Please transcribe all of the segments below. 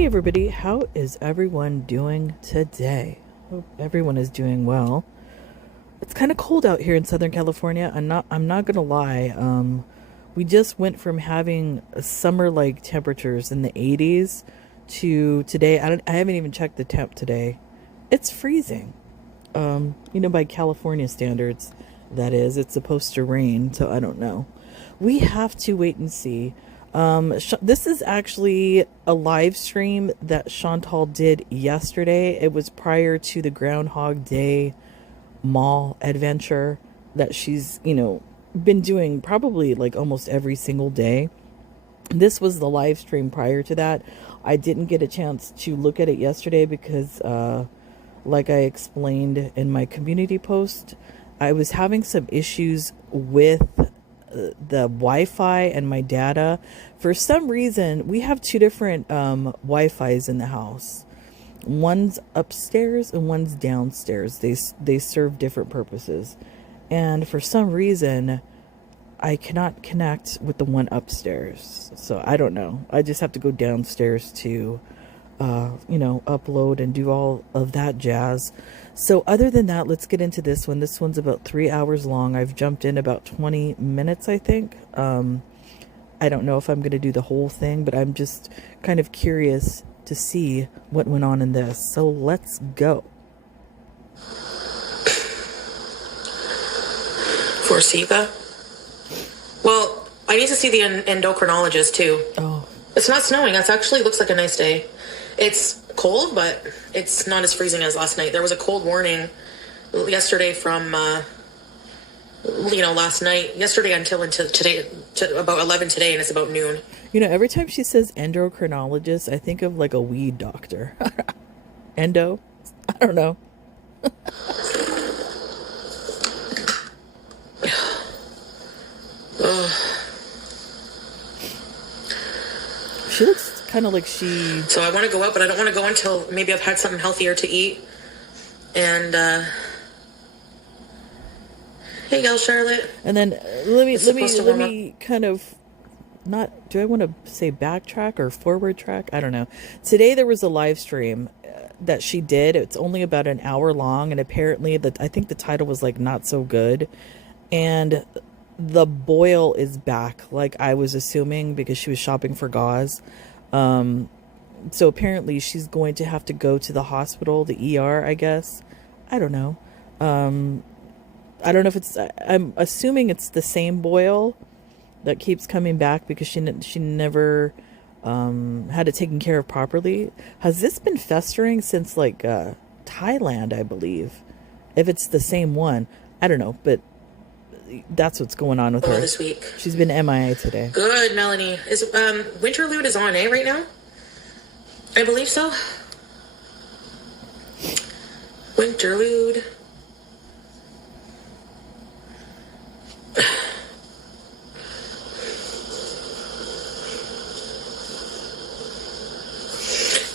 Hey everybody, how is everyone doing today? Hope everyone is doing well. It's kind of cold out here in Southern California. I'm not gonna lie. We just went from having summer like temperatures in the 80s to today. I haven't even checked the temp today. It's freezing. By California standards, that is. It's supposed to rain, so I don't know. We have to wait and see. This is actually a live stream that Chantal did yesterday. It was prior to the Groundhog Day mall adventure that she's, been doing probably like almost every single day. This was the live stream prior to that. I didn't get a chance to look at it yesterday because, like I explained in my community post, I was having some issues with the Wi-Fi and my data. For some reason, we have two different Wi-Fis in the house. One's upstairs and one's downstairs. They serve different purposes. And for some reason, I cannot connect with the one upstairs. So I don't know. I just have to go downstairs to upload and do all of that jazz. So other than that, let's get into this one. This one's about 3 hours long. I've jumped in about 20 minutes, I think. I don't know if I'm going to do the whole thing, but I'm just kind of curious to see what went on in this. So let's go. Forsica? Well, I need to see the endocrinologist too. Oh. It's not snowing. It actually looks like a nice day. It's cold, but it's not as freezing as last night. There was a cold warning yesterday from, last night. Yesterday until today, to about 11 today, and it's about noon. Every time she says endocrinologist, I think of like a weed doctor. Endo? I don't know. She looks kind of like she... So I want to go out, but I don't want to go until maybe I've had something healthier to eat. And, hey, gal Charlotte. And then let me kind of... Not, do I want to say backtrack or forward track? I don't know. Today there was a live stream that she did. It's only about an hour long, and apparently I think the title was like Not So Good. And the boil is back, like I was assuming, because she was shopping for gauze. So apparently she's going to have to go to the hospital, the ER, I guess. I don't know. I don't know if it's... I'm assuming it's the same boil that keeps coming back because she never had it taken care of properly. Has this been festering since like Thailand, I believe? If it's the same one, I don't know, but that's what's going on with her this week. She's been MIA today. Good, Melanie. Is Winterlude is on, right now? I believe so. Winterlude.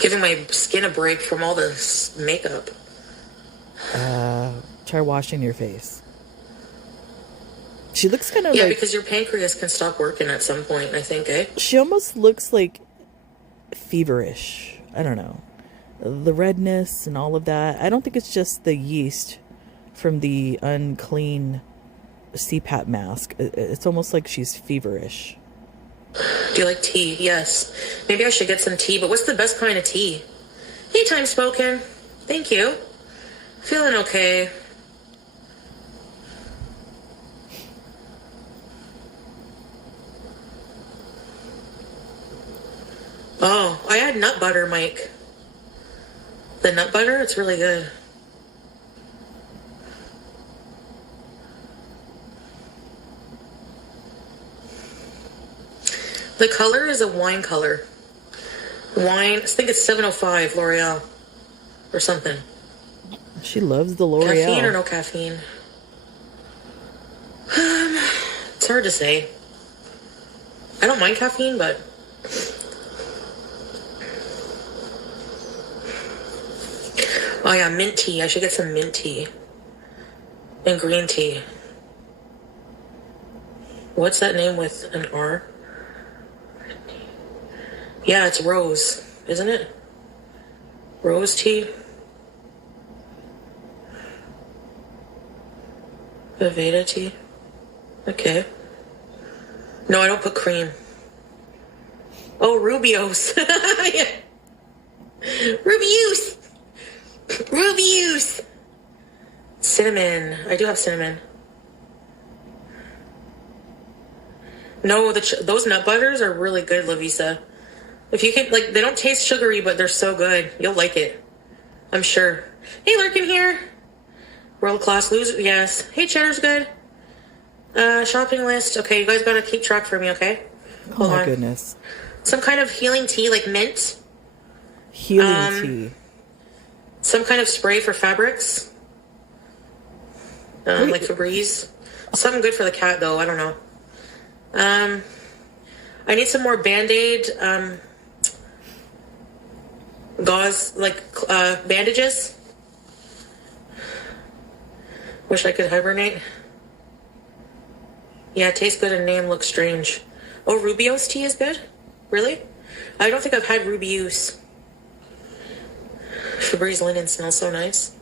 Giving my skin a break from all this makeup. Try washing your face. She looks kind of like... Yeah, because your pancreas can stop working at some point, I think, eh? She almost looks like feverish. I don't know. The redness and all of that. I don't think it's just the yeast from the unclean CPAP mask. It's almost like she's feverish. Do you like tea? Yes. Maybe I should get some tea, but what's the best kind of tea? Hey, time spoken. Thank you. Feeling okay. Oh, I had nut butter, Mike. The nut butter, it's really good. The color is a wine color. Wine, I think it's 705 L'Oreal or something. She loves the L'Oreal. Caffeine or no caffeine? It's hard to say. I don't mind caffeine, but... Oh yeah, mint tea. I should get some mint tea. And green tea. What's that name with an R? Yeah, it's Rose, isn't it? Rose tea. Aveda tea. Okay. No, I don't put cream. Oh, Rubios. Yeah. Rubius. Rubius. Cinnamon. I do have cinnamon. No, those nut butters are really good, Lavisa. If you can, like, they don't taste sugary, but they're so good. You'll like it. I'm sure. Hey, Lurkin here. World class loser. Yes. Hey, Cheddar's good. Shopping list. Okay, you guys gotta keep track for me, okay? Oh my goodness. Some kind of healing tea, like mint. Healing tea. Some kind of spray for fabrics. Like Febreze. Something good for the cat, though. I don't know. I need some more Band-Aid, gauze, like, bandages. Wish I could hibernate. Yeah, it tastes good and name looks strange. Oh, Rubio's tea is good? Really? I don't think I've had Rubius. Febreze linen smells so nice.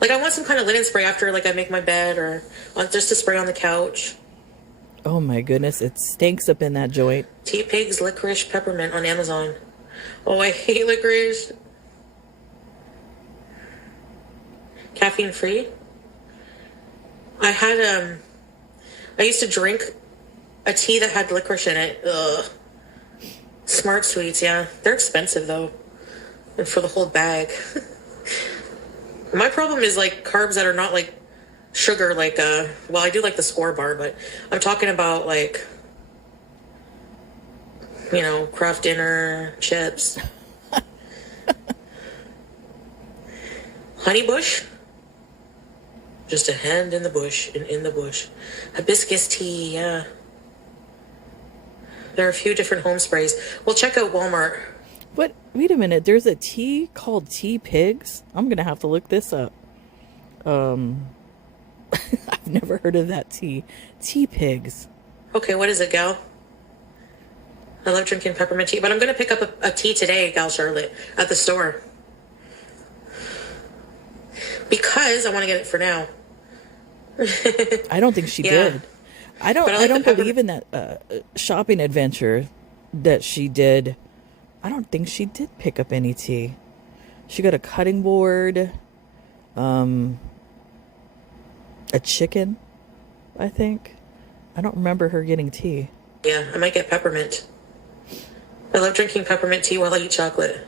Like, I want some kind of linen spray after, like, I make my bed or just to spray on the couch. Oh my goodness, it stinks up in that joint. Tea Pigs Licorice Peppermint on Amazon. Oh, I hate licorice. Caffeine free? I used to drink a tea that had licorice in it. Ugh. Smart Sweets, yeah. They're expensive, though. And for the whole bag. My problem is, like, carbs that are not, like, sugar, like, well, I do like the Score bar, but I'm talking about, like, you know, Kraft Dinner, chips. Honey Bush? Just a hand in the bush and in the bush. Hibiscus tea, yeah. There are a few different home sprays. Well, check out Walmart. What? Wait a minute. There's a tea called Tea Pigs? I'm going to have to look this up. I've never heard of that tea. Tea Pigs. Okay, what is it, gal? I love drinking peppermint tea, but I'm going to pick up a tea today, gal Charlotte, at the store. Because I want to get it for now. I don't think she did. I don't believe in that shopping adventure that she did. I don't think she did pick up any tea. She got a cutting board, a chicken, I think. I don't remember her getting tea. Yeah, I might get peppermint. I love drinking peppermint tea while I eat chocolate.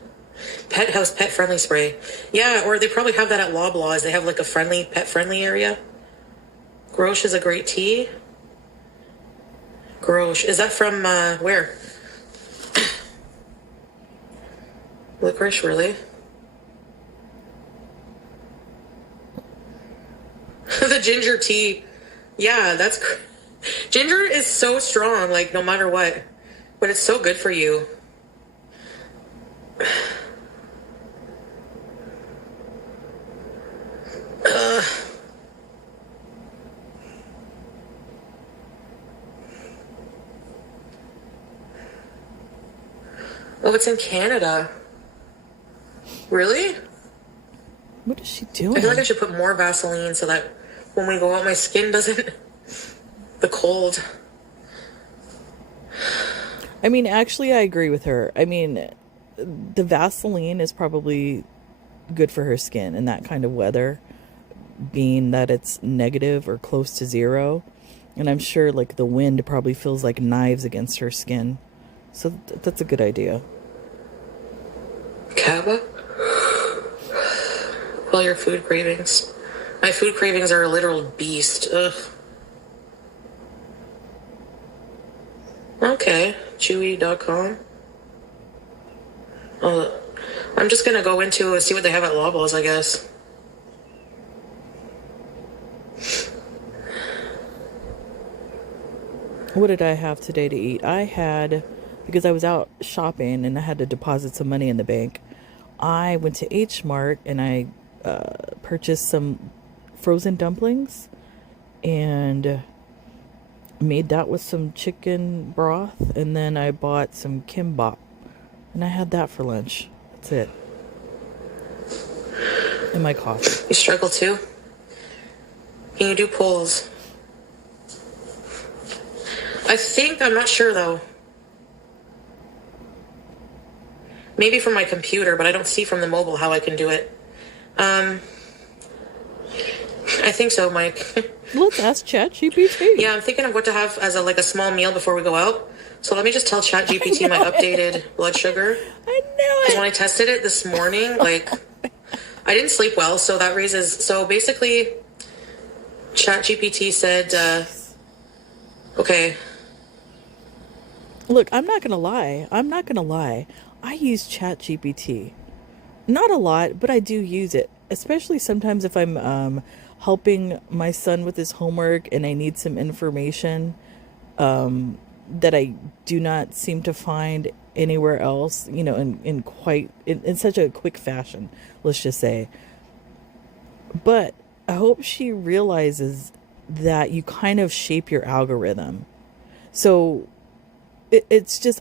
Pet House pet friendly spray. Yeah, or they probably have that at Loblaws. They have like a pet friendly area. Grosh is a great tea. Grosh. Is that from where? Licorice, really? The ginger tea. Yeah, that's... Ginger is so strong, like, no matter what. But it's so good for you. Oh, it's in Canada. Really? What is she doing? I feel like I should put more Vaseline so that when we go out, my skin doesn't... the cold. I mean, actually, I agree with her. I mean, the Vaseline is probably good for her skin in that kind of weather, being that it's negative or close to zero. And I'm sure, like, the wind probably feels like knives against her skin. So that's a good idea. Kava? All your food cravings. My food cravings are a literal beast. Ugh. Okay. Chewy.com. Oh, I'm just gonna go into see what they have at Loblaws, I guess. What did I have today to eat? I had, because I was out shopping and I had to deposit some money in the bank, I went to H Mart and I purchased some frozen dumplings and made that with some chicken broth, and then I bought some kimbap and I had that for lunch. That's it. in my coffee. You struggle too? Can you do polls? I'm not sure though. Maybe from my computer, but I don't see from the mobile how I can do it. I think so, Mike. Let's ask ChatGPT. Yeah, I'm thinking of what to have as a small meal before we go out. So let me just tell ChatGPT my updated blood sugar. I knew it. Because when I tested it this morning, I didn't sleep well, so that raises... So basically, ChatGPT said, okay. Look, I'm not going to lie. I use ChatGPT. Not a lot, but I do use it. Especially sometimes if I'm helping my son with his homework and I need some information that I do not seem to find anywhere else, in such a quick fashion, let's just say. But I hope she realizes that you kind of shape your algorithm. So it's just,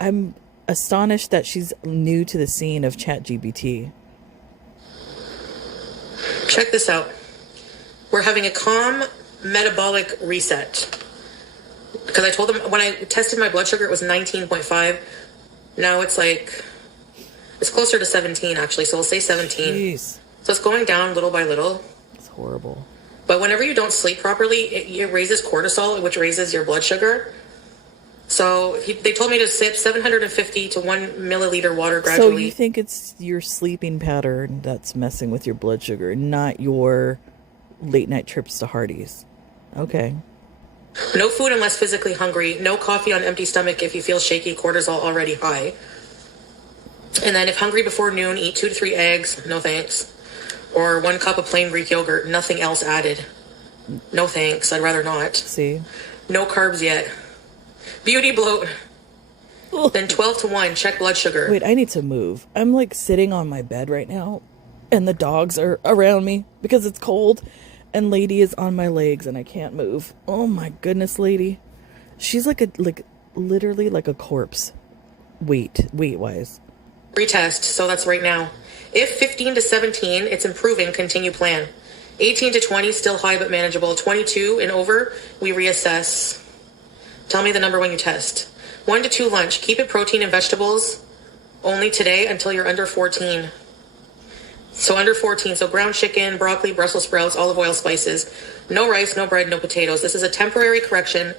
I'm astonished that she's new to the scene of ChatGPT. Check this out. We're having a calm metabolic reset. Because I told them when I tested my blood sugar, it was 19.5. Now it's closer to 17 actually. So we'll say 17. Jeez. So it's going down little by little. It's horrible. But whenever you don't sleep properly, it raises cortisol, which raises your blood sugar. So they told me to sip 750 to 1 milliliter water gradually. So you think it's your sleeping pattern that's messing with your blood sugar, not your late night trips to Hardee's. Okay. No food unless physically hungry. No coffee on empty stomach if you feel shaky, cortisol already high. And then if hungry before noon, eat 2 to 3 eggs. No thanks. Or 1 cup of plain Greek yogurt. Nothing else added. No thanks. I'd rather not. See? No carbs yet. Beauty bloat. Then 12 to 1. Check blood sugar. Wait, I need to move. I'm sitting on my bed right now and the dogs are around me because it's cold. And Lady is on my legs and I can't move. Oh my goodness, Lady. She's literally like a corpse. Weight-wise. Retest, so that's right now. If 15 to 17, it's improving, continue plan. 18 to 20, still high but manageable. 22 and over, we reassess. Tell me the number when you test. 1 to 2 lunch, keep it protein and vegetables only today until you're under 14. So under 14, so ground chicken, broccoli, Brussels sprouts, olive oil, spices. No rice, no bread, no potatoes. This is a temporary correction,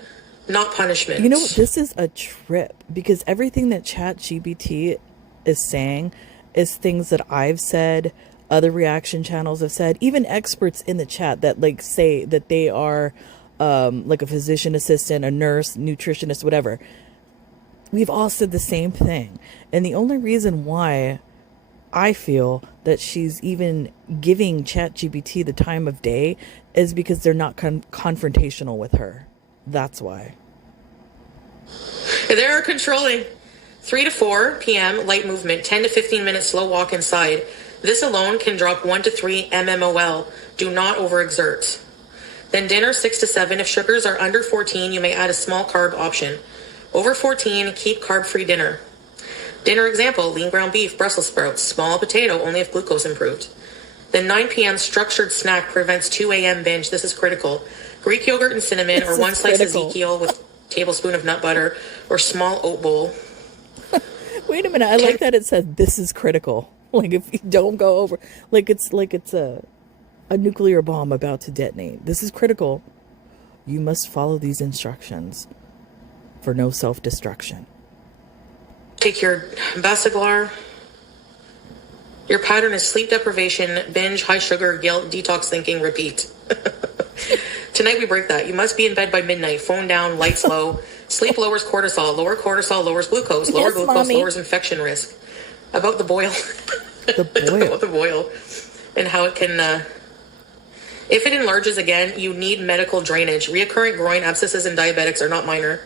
not punishment. You know what? This is a trip because everything that ChatGPT is saying is things that I've said, other reaction channels have said, even experts in the chat that say that they are a physician assistant, a nurse, nutritionist, whatever. We've all said the same thing. And the only reason why I feel that she's even giving ChatGPT the time of day is because they're not confrontational with her. That's why. They're controlling. 3 to 4 p.m. light movement, 10 to 15 minutes slow walk inside. This alone can drop 1 to 3 mmol. Do not overexert. Then dinner 6 to 7. If sugars are under 14, you may add a small carb option. Over 14, keep carb-free dinner. Dinner example, lean ground beef, Brussels sprouts, small potato, only if glucose improved. Then 9 p.m. structured snack prevents 2 a.m. binge. This is critical. Greek yogurt and cinnamon, or 1 slice Ezekiel with tablespoon of nut butter, or small oat bowl. Wait a minute. I like that it said this is critical. If you don't go over, it's a nuclear bomb about to detonate. This is critical. You must follow these instructions for no self-destruction. Take your Basaglar. Your pattern is sleep deprivation, binge, high sugar, guilt, detox thinking, repeat. Tonight we break that. You must be in bed by midnight. Phone down, lights low. Sleep lowers cortisol. Lower cortisol lowers glucose. Lower glucose Mommy. Lowers infection risk. About the boil. The boil. About the boil. And how it can... if it enlarges again, you need medical drainage. Reoccurring groin abscesses in diabetics are not minor.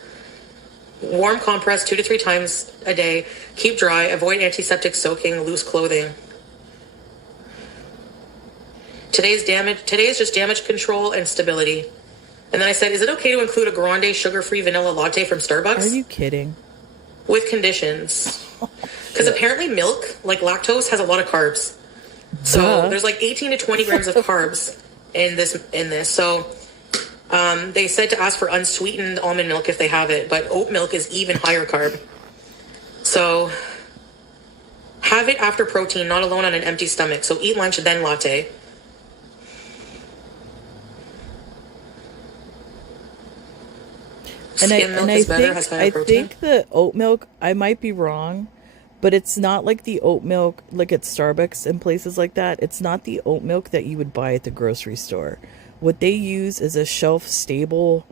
Warm compress 2 to 3 times a day. Keep dry. Avoid antiseptic soaking, loose clothing. Today is just damage control and stability. And then I said, is it okay to include a grande sugar-free vanilla latte from Starbucks? Are you kidding? With conditions. Because apparently milk, like lactose, has a lot of carbs. So there's like 18 to 20 grams of carbs in this. So they said to ask for unsweetened almond milk if they have it, but oat milk is even higher carb. So have it after protein, not alone on an empty stomach. So eat lunch, then latte. And I think the oat milk, I might be wrong, but it's not like the oat milk, like at Starbucks and places like that. It's not the oat milk that you would buy at the grocery store. What they use is a shelf-stable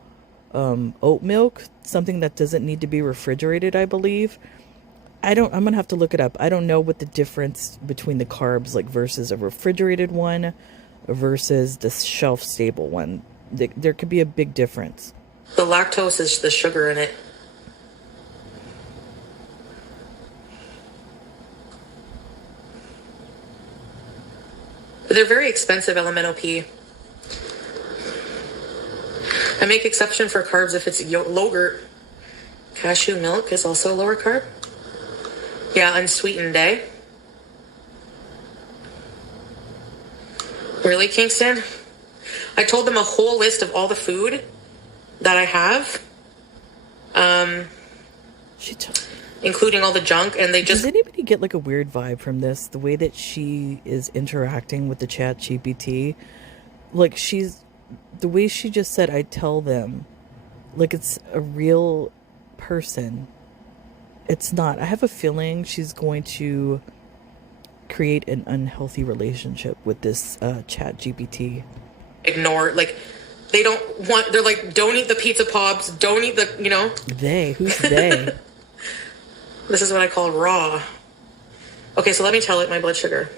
oat milk, something that doesn't need to be refrigerated, I believe. I'm going to have to look it up. I don't know what the difference between the carbs, like versus a refrigerated one versus the shelf-stable one. There could be a big difference. The lactose is the sugar in it. But they're very expensive, LMNOP. I make exception for carbs if it's yogurt. Cashew milk is also lower carb. Yeah, unsweetened, eh? Really, Kingston? I told them a whole list of all the food that I have, including all the junk, and they just... Does anybody get like a weird vibe from this? The way that she is interacting with the chat GPT, like the way she just said, I tell them, like it's a real person. It's not. I have a feeling she's going to create an unhealthy relationship with this chat GPT. Ignore, like... They don't want, they're like, don't eat the pizza pops, don't eat the, you know. They? Who's they? This is what I call raw. Okay, so let me tell it my blood sugar.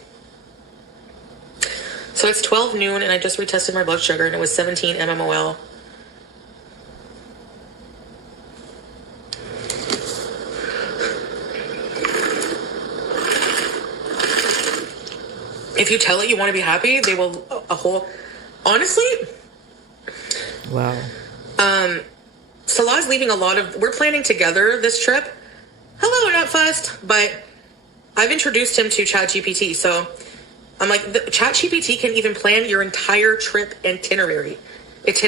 So it's 12 noon and I just retested my blood sugar and it was 17 mmol. If you tell it you want to be happy, they will, honestly... Wow. Salah's leaving we're planning together this trip. Hello, not fussed, but I've introduced him to ChatGPT, so I'm like, ChatGPT can even plan your entire trip itinerary. It's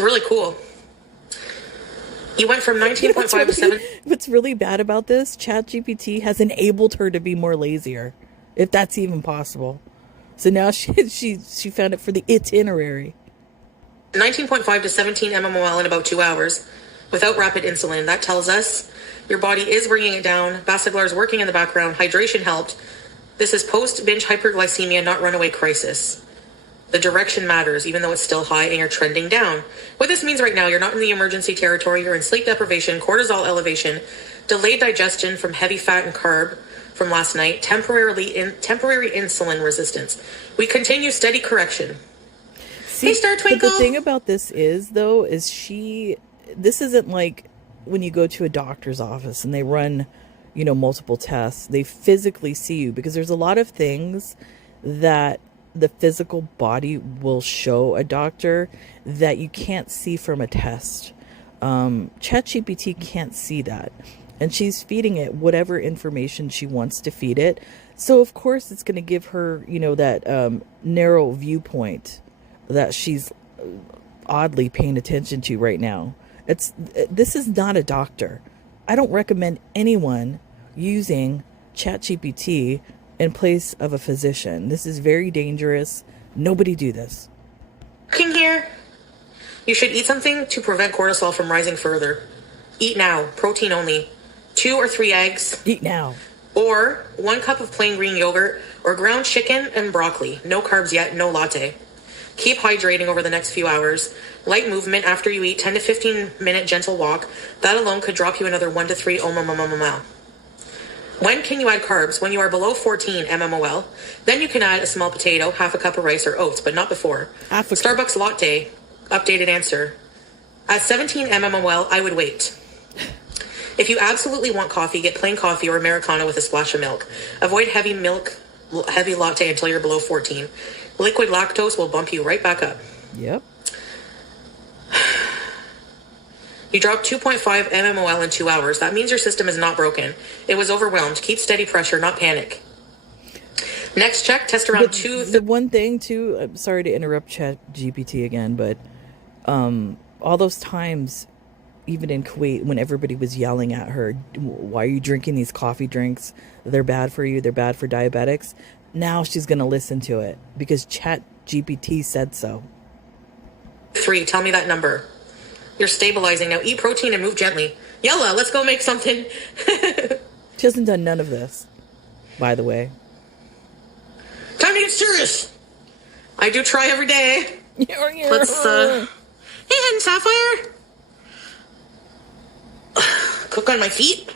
really cool. You went from 19.5 to 7. What's really bad about this, ChatGPT has enabled her to be more lazier, if that's even possible. So now she found it for the itinerary. 19.5 to 17 mmol in about 2 hours without rapid insulin. That tells us your body is bringing it down. Basaglar is working in the background. Hydration helped. This is post-binge hyperglycemia, not runaway crisis. The direction matters, even though it's still high and you're trending down. What this means right now, you're not in the emergency territory. You're in sleep deprivation, cortisol elevation, delayed digestion from heavy fat and carb from last night, temporary insulin resistance. We continue steady correction. See, hey, Star Twinkle. But the thing about this is, though, is this isn't like when you go to a doctor's office and they run, multiple tests. They physically see you, because there's a lot of things that the physical body will show a doctor that you can't see from a test. ChatGPT can't see that. And she's feeding it whatever information she wants to feed it. So, of course, it's going to give her, that narrow viewpoint that she's oddly paying attention to right now. This is not a doctor. I don't recommend anyone using ChatGPT in place of a physician. This is very dangerous. Nobody do this. Looking here, you should eat something to prevent cortisol from rising further. Eat now, protein only. 2 or 3 eggs. Eat now. Or 1 cup of plain green yogurt or ground chicken and broccoli. No carbs yet, no latte. Keep hydrating over the next few hours. Light movement after you eat, 10 to 15 minute gentle walk. That alone could drop you another 1 to 3 mmol. When can you add carbs? When you are below 14 mmol. Then you can add a small potato, half a cup of rice or oats, but not before. Starbucks latte, updated answer. At 17 mmol, I would wait. If you absolutely want coffee, get plain coffee or Americano with a splash of milk. Avoid heavy latte until you're below 14. Liquid lactose will bump you right back up. Yep. You dropped 2.5 mmol in 2 hours. That means your system is not broken. It was overwhelmed. Keep steady pressure, not panic. Next check, test around The one thing too, I'm sorry to interrupt Chat GPT again, but all those times, even in Kuwait, when everybody was yelling at her, why are you drinking these coffee drinks? They're bad for you. They're bad for diabetics. Now she's going to listen to it because Chat GPT said so. 3, tell me that number. You're stabilizing now. Eat protein and move gently. Yalla, let's go make something. She hasn't done none of this, by the way. Time to get serious. I do try every day. Let's, hey, and Sapphire. Cook on my feet.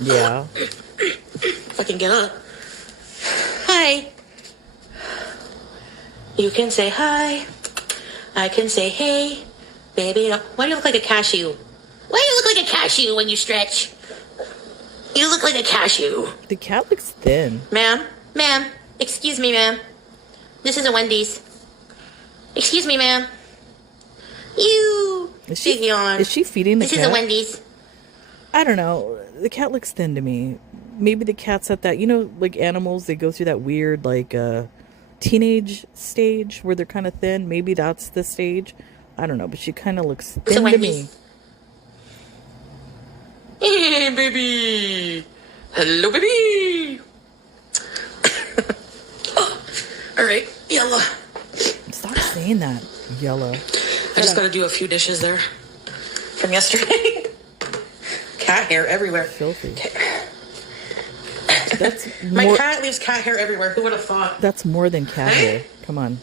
Yeah. If I can get up. Hi. You can say hi. I can say hey. Baby, why do you look like a cashew? Why do you look like a cashew when you stretch? You look like a cashew. The cat looks thin. Ma'am, excuse me, ma'am. This is a Wendy's. Excuse me, ma'am. Is she feeding the cat? This is a Wendy's. I don't know. The cat looks thin to me. Maybe the cat's at that, like animals, they go through that weird, like, teenage stage where they're kind of thin. Maybe that's the stage. I don't know, but she kind of looks thin to me. Hey, baby. Hello, baby. All right, yalla. Stop saying that, yellow. I just got to do a few dishes there from yesterday. Cat hair everywhere. Filthy. My cat leaves cat hair everywhere. Who would have thought? That's more than cat hair. Come on.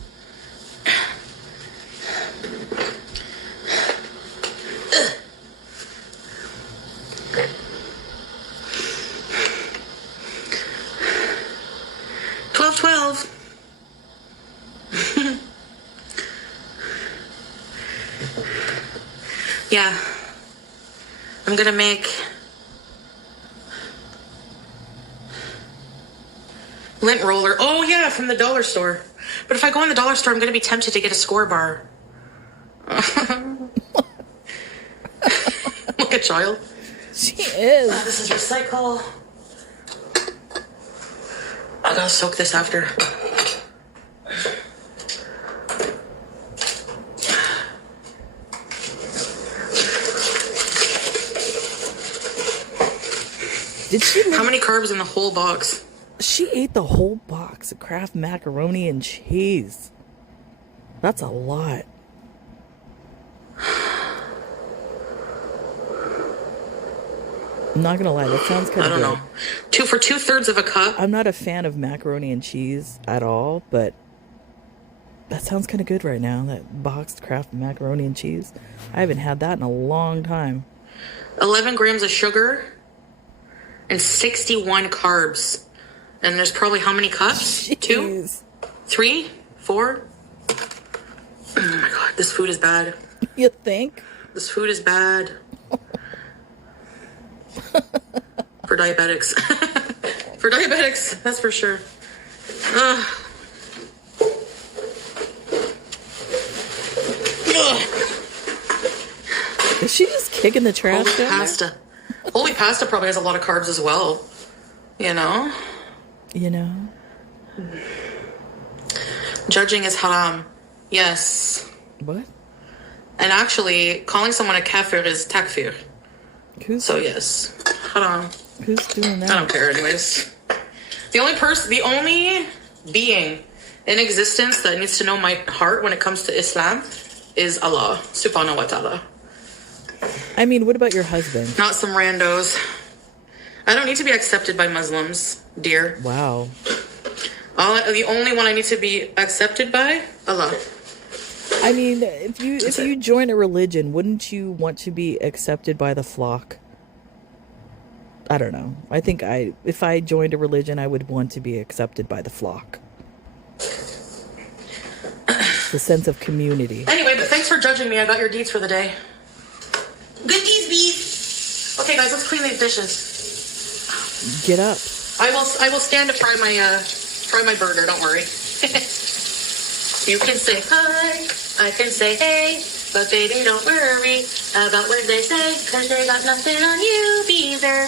Yeah. I'm gonna make lint roller. Oh yeah, from the dollar store. But if I go in the dollar store, I'm gonna be tempted to get a score bar. Look at child. She is. This is recycle. I gotta soak this after. Did she? How many carbs in the whole box? She ate the whole box of Kraft macaroni and cheese. That's a lot. I'm not gonna lie, that sounds kind of good. I don't know. For 2/3 of a cup. I'm not a fan of macaroni and cheese at all, but that sounds kind of good right now. That boxed Kraft macaroni and cheese. I haven't had that in a long time. 11 grams of sugar and 61 carbs. And there's probably how many cups? Jeez. 2? 3? 4? Oh my god, this food is bad. You think? This food is bad. For diabetics. For diabetics, that's for sure. Is she just kicking the trash down pasta. Holy pasta probably has a lot of carbs as well. You know? Judging is haram. Yes. What? And actually, calling someone a kafir is takfir. So yes. Haram. Who's doing that? I don't care anyways. The only being in existence that needs to know my heart when it comes to Islam is Allah subhanahu wa ta'ala. I mean, what about your husband? Not some randos. I don't need to be accepted by Muslims, dear. Wow. The only one I need to be accepted by, Allah. I mean, if you join a religion, wouldn't you want to be accepted by the flock? I don't know. I think if I joined a religion, I would want to be accepted by the flock. The sense of community. Anyway, but thanks for judging me. I got your deeds for the day. Good deeds, bees. Okay, guys, let's clean these dishes. Get up. I will stand to fry my burger. Don't worry. You can say hi. I can say hey. But baby, don't worry about what they say, cause they got nothing on you, Beaver.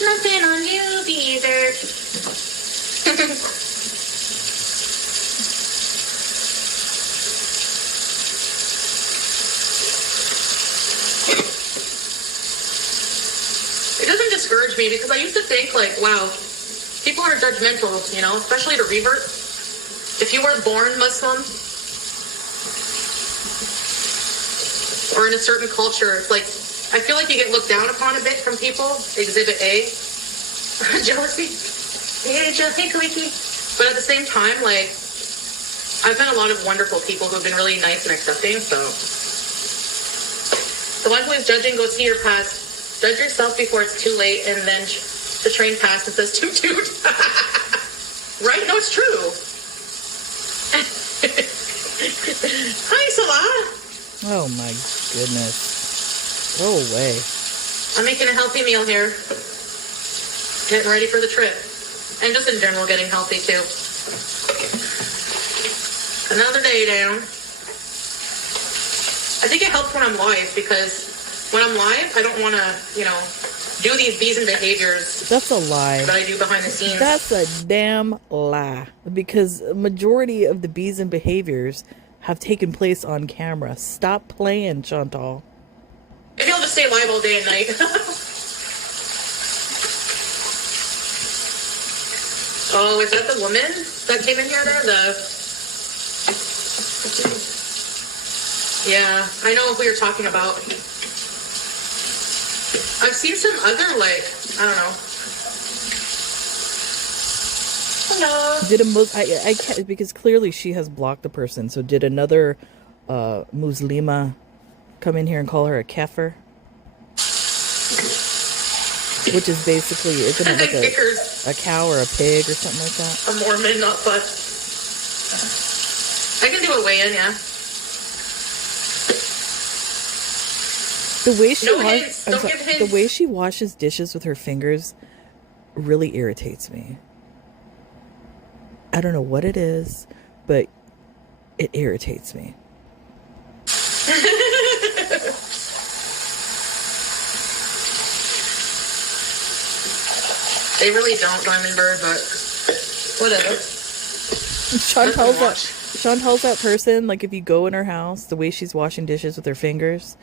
Nothing on you, Beaver. It doesn't discourage me because I used to think like, wow, people are judgmental, you know, especially to revert. If you weren't born Muslim or in a certain culture, it's like, I feel like you get looked down upon a bit from people. Exhibit A. Jealousy. Yeah, jealousy, clicky. But at the same time, like, I've met a lot of wonderful people who have been really nice and accepting, so. The one who is judging, go see your past. Judge yourself before it's too late, and then the train passed and says toot toot. Right? No, it's true. Hi, Salah. Oh my goodness. Go away. I'm making a healthy meal here. Getting ready for the trip. And just in general, getting healthy too. Another day down. I think it helps when I'm live because when I'm live, I don't want to, you know, do these bees and behaviors. That's a lie. That I do behind the scenes. That's a damn lie. Because a majority of the bees and behaviors have taken place on camera. Stop playing, Chantal. Maybe I'll just stay live all day and night. Oh, is that the woman that came in here there? Yeah, I know who you're talking about. I've seen some other, like, I don't know. Hello. Did I can't, because clearly she has blocked the person. So did another Muslima come in here and call her a kafir? Which is basically, isn't it like a cow or a pig or something like that? A Mormon, not but. I can do a weigh-in, yeah. The way she The way she washes dishes with her fingers really irritates me. I don't know what it is, but it irritates me. They really don't, Diamond Bird, but whatever. Chantal's that person, like if you go in her house, the way she's washing dishes with her fingers,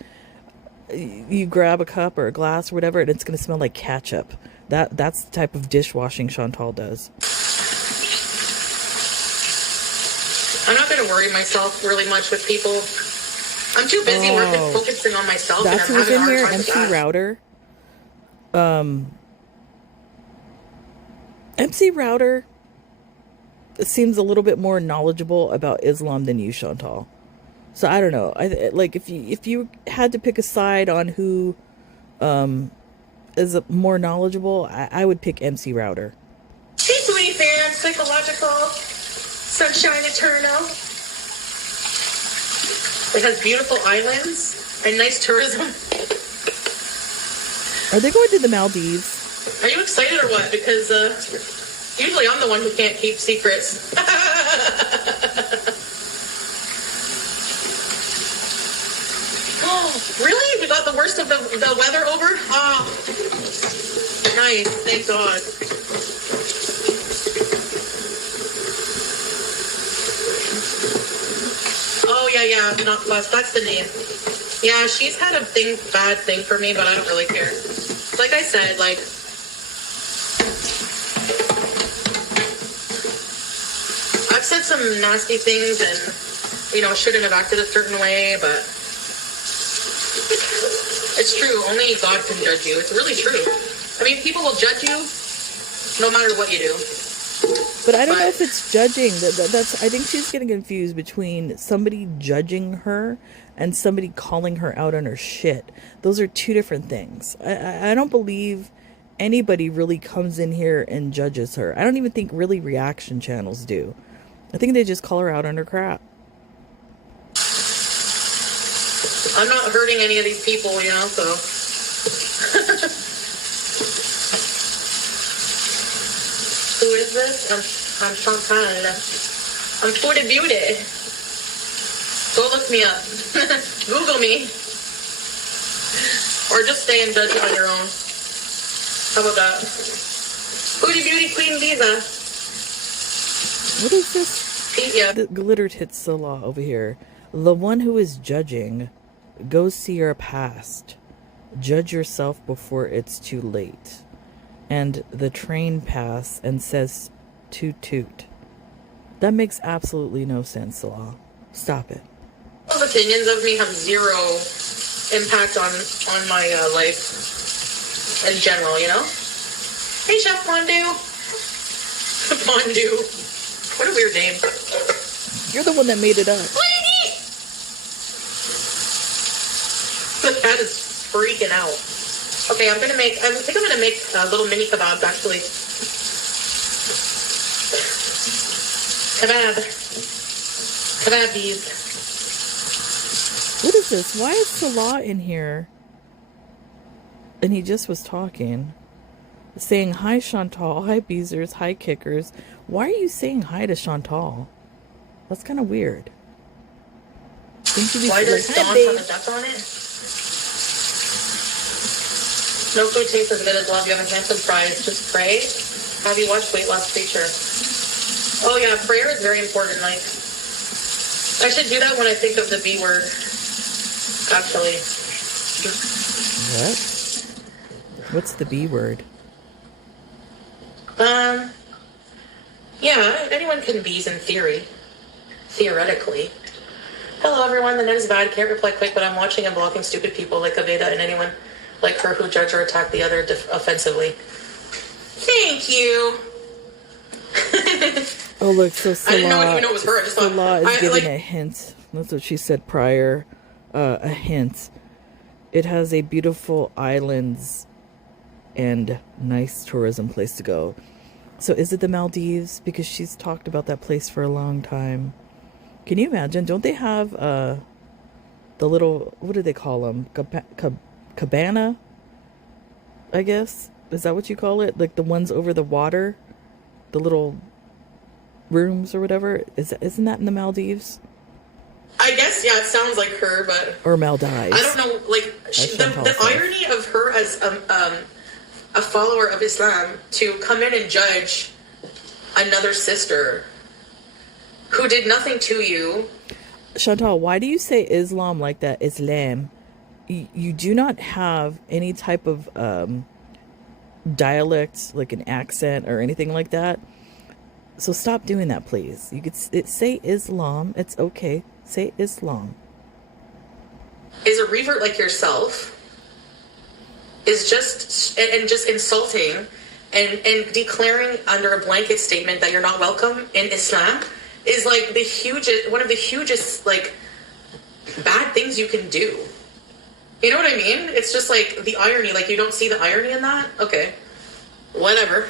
you grab a cup or a glass or whatever, and it's going to smell like ketchup. That's the type of dishwashing Chantal does. I'm not going to worry myself really much with people. I'm too busy focusing on myself. That's and I'm who's in having a here, hard time MC Router. MC Router seems a little bit more knowledgeable about Islam than you, Chantal. So I don't know. Like if you had to pick a side on who is more knowledgeable, I would pick MC Router. Hey, Foodie fans, psychological sunshine eternal. It has beautiful islands and nice tourism. Are they going to the Maldives? Are you excited or what? Because usually I'm the one who can't keep secrets. Oh, really? We got the worst of the weather over? Oh, nice. Thank God. Oh, yeah. Not Plus. That's the name. Yeah, she's had a bad thing for me, but I don't really care. Like I said, like, I've said some nasty things and, shouldn't have acted a certain way, but it's true. Only God can judge you. It's really true. I mean, people will judge you no matter what you do. But I don't know if it's judging. That's. I think she's getting confused between somebody judging her and somebody calling her out on her shit. Those are two different things. I don't believe anybody really comes in here and judges her. I don't even think really reaction channels do. I think they just call her out on her crap. I'm not hurting any of these people, so. Who is this? I'm Chantal. I'm Foodie Beauty. Go look me up. Google me. Or just stay and judge it on your own. How about that? Foodie Beauty Queen Visa. What is this? Yeah. The glittered hits Salah over here. The one who is judging, go see your past. Judge yourself before it's too late. And the train pass and says toot toot. That makes absolutely no sense, Salah. Stop it. Those opinions of me have zero impact on my life in general, you know? Hey, Chef Fondue. Fondue. What a weird name. You're the one that made it up. The cat is freaking out. Okay, I think I'm gonna make little mini kebabs, actually. Kebabs. What is this? Why is Salah in here? And he just was talking. Saying hi Chantal, hi Beezers, hi Kickers. Why are you saying hi to Chantal? That's kind of weird. Think you be Why does like, Dawn hi, babe. have a duck on it? No food tastes as good as love. You have a handsome prize. Just pray. Have you watched Weight Loss Preacher? Oh yeah, prayer is very important. Like, I should do that when I think of the B word. Actually. What? What's the B word? Yeah, anyone can bees in theory. Theoretically. Hello everyone, the net is bad. Can't reply quick, but I'm watching and blocking stupid people like Aveda and anyone like her who judge or attack the other offensively. Thank you. Oh look, so I didn't even know Salah, it was her. I just thought, Salah is giving a hint. That's what she said prior. A hint. It has a beautiful islands and nice tourism place to go. So is it the Maldives? Because she's talked about that place for a long time. Can you imagine? Don't they have the little, what do they call them? Cabana? I guess? Is that what you call it? Like the ones over the water? The little rooms or whatever? Isn't that in the Maldives? I guess, yeah, it sounds like her, but... Or Maldives. I don't know, like, the irony of her as a follower of Islam to come in and judge another sister who did nothing to you. Chantal, why do you say Islam like that? Islam. You do not have any type of dialect, like an accent or anything like that. So stop doing that, please. You could say Islam. It's okay. Say Islam. Is a revert like yourself is just insulting and declaring under a blanket statement that you're not welcome in Islam is like one of the hugest like bad things you can do. You know what I mean? It's just like the irony. Like, you don't see the irony in that? Okay, whatever.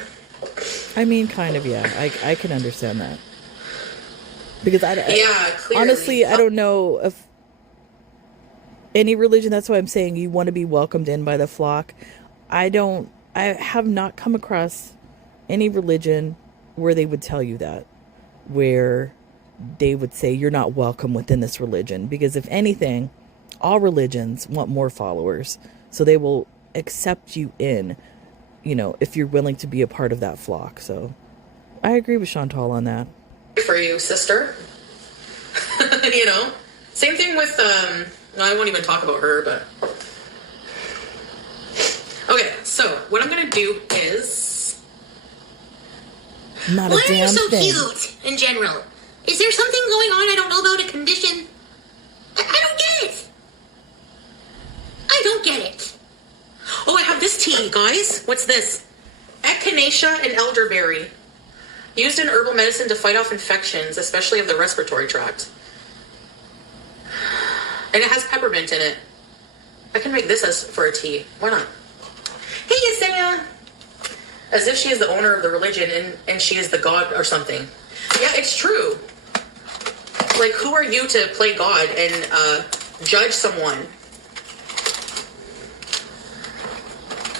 I mean, kind of, yeah. I can understand that. Because clearly. Honestly, I don't know if any religion, that's why I'm saying you want to be welcomed in by the flock. I have not come across any religion where they would tell you that, where they would say you're not welcome within this religion. Because if anything, all religions want more followers, so they will accept you in, if you're willing to be a part of that flock. So I agree with Chantal on that. For you, sister. Same thing with no, I won't even talk about her, but okay, so what I'm gonna do is not a Why damn are you so thing. cute in general? Is there something going on I don't know about, a condition? I don't get it. I don't get it. Oh, I have this tea, guys. What's this? Echinacea and elderberry. Used in herbal medicine to fight off infections, especially of the respiratory tract. And it has peppermint in it. I can make this as for a tea. Why not? Hey, Yesenia! As if she is the owner of the religion and she is the god or something. Yeah, it's true. Like, who are you to play God and judge someone?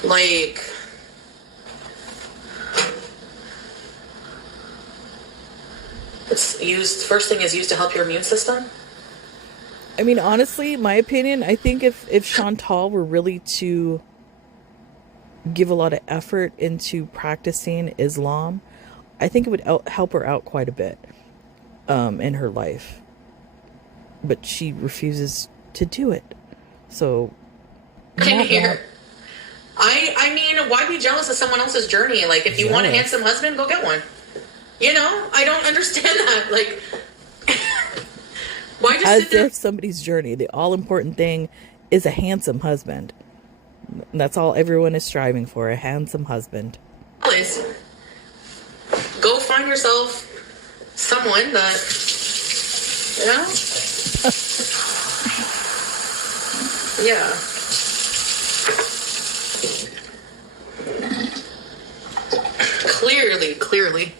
Like... It's used, first thing is used to help your immune system. I mean, honestly, my opinion, I think if Chantal were really to give a lot of effort into practicing Islam, I think it would help her out quite a bit in her life. But she refuses to do it. So, Can hear. I mean, why be jealous of someone else's journey? Like, if you want a handsome husband, go get one. You know, I don't understand that. Like, why just as sit there? if somebody's journey, the all important thing is a handsome husband. That's all everyone is striving for, a handsome husband. Please, go find yourself someone that, you know? Yeah. Clearly.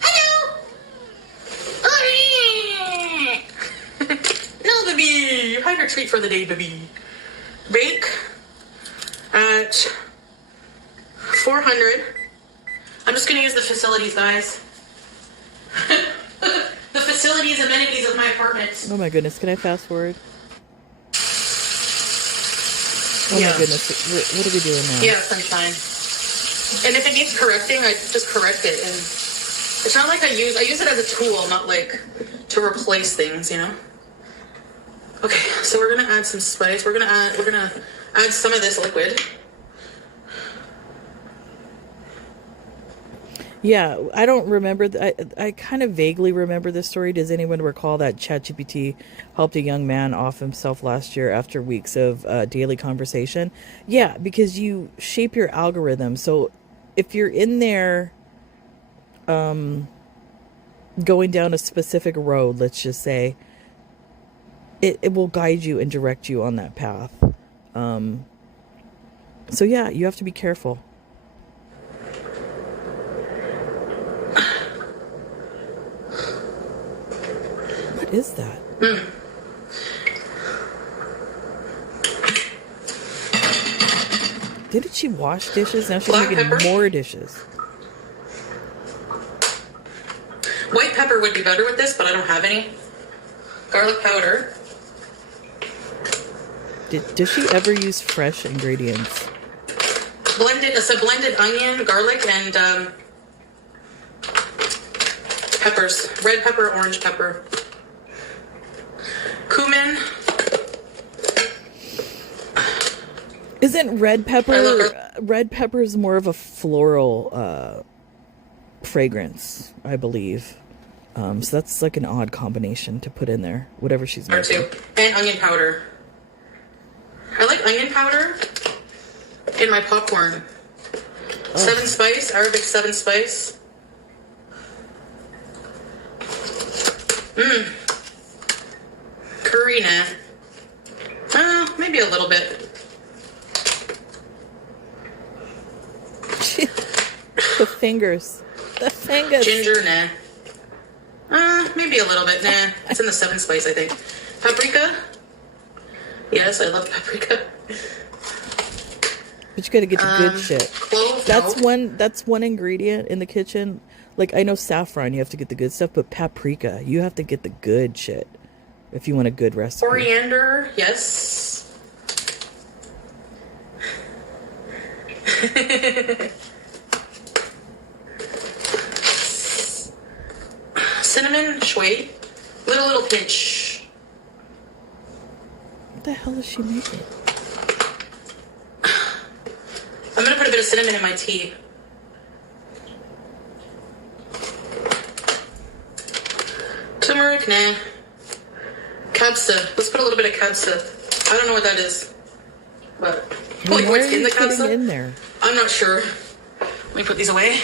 Hello. No, baby. You had your treat for the day, baby. Bake at 400. I'm just gonna use the facilities, guys. The facilities, amenities of my apartment. Oh my goodness, can I fast forward? Oh Yeah. my goodness, what are we doing now? Yeah, sunshine. And if it needs correcting, I just correct it. And it's not like I use it as a tool, not like to replace things, you know? Okay, so we're gonna add some spice. We're gonna add some of this liquid. Yeah, I don't remember. I kind of vaguely remember this story. Does anyone recall that ChatGPT helped a young man off himself last year after weeks of daily conversation? Yeah, because you shape your algorithm. So if you're in there going down a specific road, let's just say, it will guide you and direct you on that path. So yeah, you have to be careful. What is that? Didn't she wash dishes? Now she's Black making pepper? more dishes. White pepper would be better with this, but I don't have any. Garlic powder. Does she ever use fresh ingredients? Blended onion, garlic, and peppers. Red pepper, orange pepper. Cumin. Isn't red I love pepper is more of a floral fragrance, I believe. So that's like an odd combination to put in there, whatever she's Or making. two. And onion powder. I like onion powder in my popcorn. Oh. 7 spice, Arabic 7 spice. Curry, nah. Maybe a little bit. The fingers. Ginger, nah. Maybe a little bit, nah. It's in the 7 spice, I think. Paprika. Yes, I love paprika. But you gotta get the good shit. Clove. That's one ingredient in the kitchen. Like, I know saffron, you have to get the good stuff, but paprika, you have to get the good shit if you want a good recipe. Coriander, yes. Cinnamon, shui. Little pinch. What the hell is she making? I'm gonna put a bit of cinnamon in my tea. Turmeric, nah. Kabsa. Let's put a little bit of kabsa. I don't know what that is. But Why like what's are in you the putting kabsa? in there? I'm not sure. Let me put these away.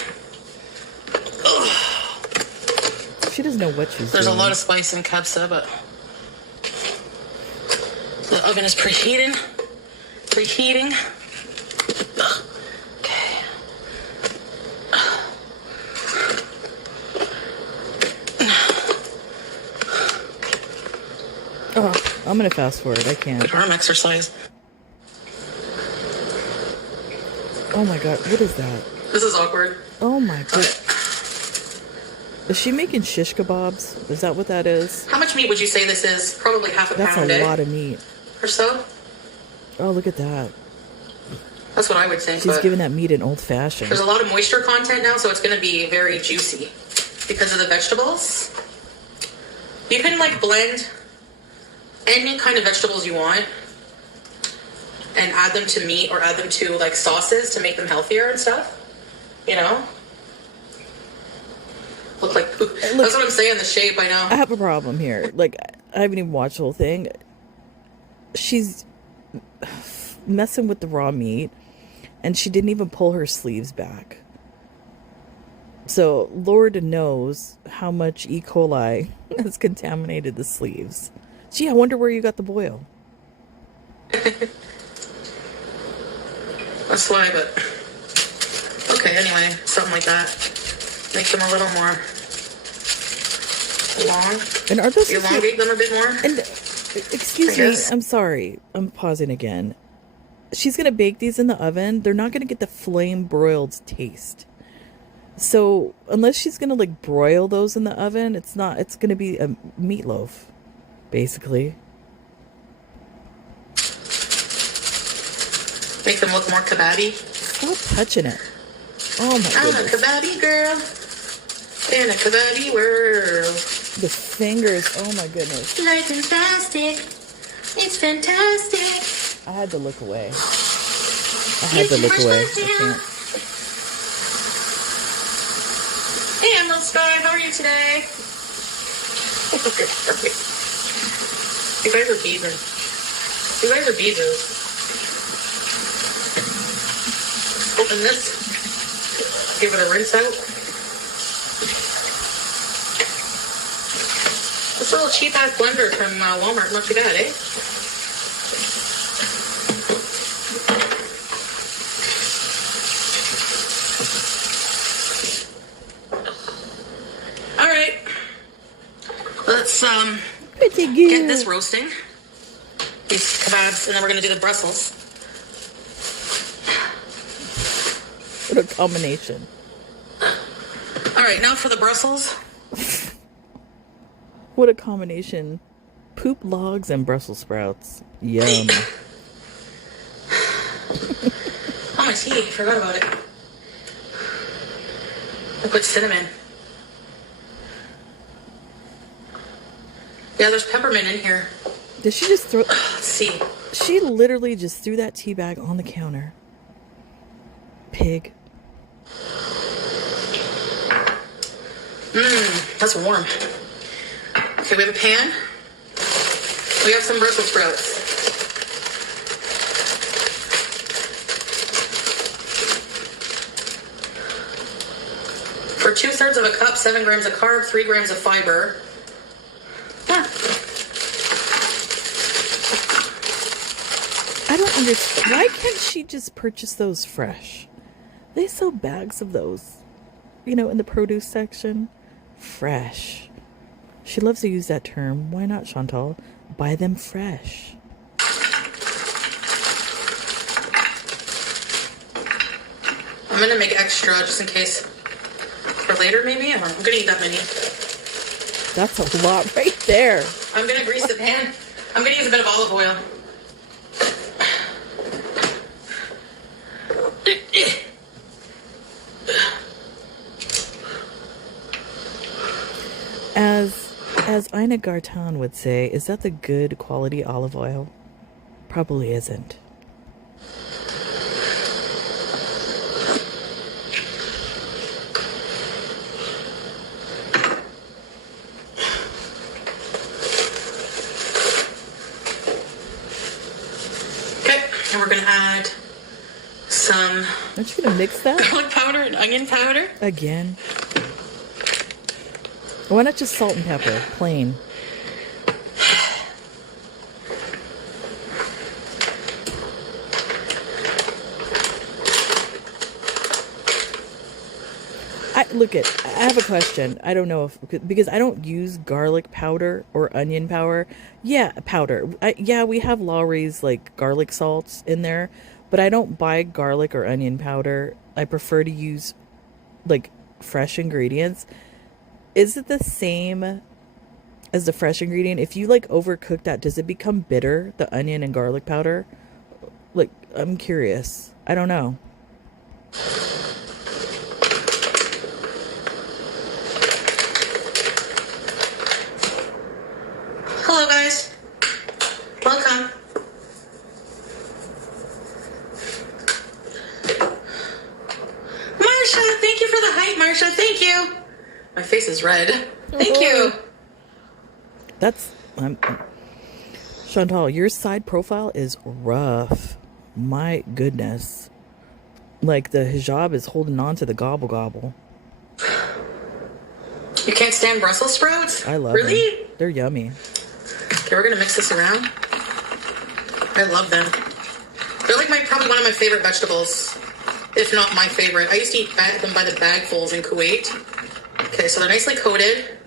She doesn't know what she's There's doing. a lot of spice in kabsa, but the oven is preheating. Okay. Oh, I'm gonna fast forward. I can't. Good arm exercise. Oh my god, what is that? This is awkward. Oh my god. Is she making shish kebabs? Is that what that is? How much meat would you say this is? Probably half a That's pound, a lot of meat. or so. Oh, look at that. That's what I would think. She's but giving that meat an old fashioned. there's a lot of moisture content now, so it's going to be very juicy because of the vegetables. You can like blend any kind of vegetables you want and add them to meat or add them to like sauces to make them healthier and stuff. You know? Look like poop. That's what I'm saying, the shape, I know. I have a problem here. Like, I haven't even watched the whole thing. She's messing with the raw meat, and she didn't even pull her sleeves back. So, Lord knows how much E. coli has contaminated the sleeves. Gee, I wonder where you got the boil. That's why, but... Okay, anyway, something like that. Make them a little more long. And are those... Elongate them a bit more. And, excuse me, I'm sorry. I'm pausing again. She's going to bake these in the oven. They're not going to get the flame broiled taste. So, unless she's going to, like, broil those in the oven, it's going to be a meatloaf, basically. Make them look more kebabby. Stop touching it. Oh, my I'm a goodness. kebabby girl in a kebabby world. The fingers, oh, my goodness. Life is fantastic. It's fantastic. I had to look away. I can't. Hey, Emerald Sky, how are you today? You guys are beavers. You guys are beavers. Open this. Give it a rinse out. This little cheap ass blender from Walmart, not too bad, eh? All right. Let's get this roasting. These kebabs, and then we're gonna do the Brussels. What a combination. All right, now for the Brussels. What a combination. Poop logs and Brussels sprouts. Yum. Oh, my tea. Forgot about it. I put cinnamon. Yeah, there's peppermint in here. Did she just throw... Let's see. She literally just threw that tea bag on the counter. Pig. That's warm. Okay, we have a pan. We have some Brussels sprouts. For 2/3 of a cup, 7 grams of carb, 3 grams of fiber. Yeah. I don't understand. Why can't she just purchase those fresh? They sell bags of those, you know, in the produce section. Fresh. She loves to use that term. Why not, Chantal? Buy them fresh. I'm gonna make extra just in case. For later, maybe? I don't know. I'm gonna eat that many. That's a lot right there. I'm gonna grease the pan. I'm gonna use a bit of olive oil. As Ina Gartan would say, is that the good quality olive oil? Probably isn't. Okay, and we're gonna add some Aren't you gonna mix that garlic powder and onion powder. again? Why not just salt and pepper, plain? I have a question. I don't know if, because I don't use garlic powder or onion powder. Yeah, powder. We have Lawry's like garlic salts in there, but I don't buy garlic or onion powder. I prefer to use like fresh ingredients. Is it the same as the fresh ingredient? If you like overcook that, does it become bitter, the onion and garlic powder? Like, I'm curious. I don't know. Hello, guys. Welcome. Marsha, thank you for the hype, Marsha. Thank you. My face is red. Thank you. That's Chantal, your side profile is rough. My goodness. Like the hijab is holding on to the gobble gobble. You can't stand Brussels sprouts? I love Really? them. They're yummy. Okay, we're gonna mix this around. I love them. They're like probably one of my favorite vegetables, if not my favorite. I used to eat them by the bagfuls in Kuwait. Okay, so they're nicely coated.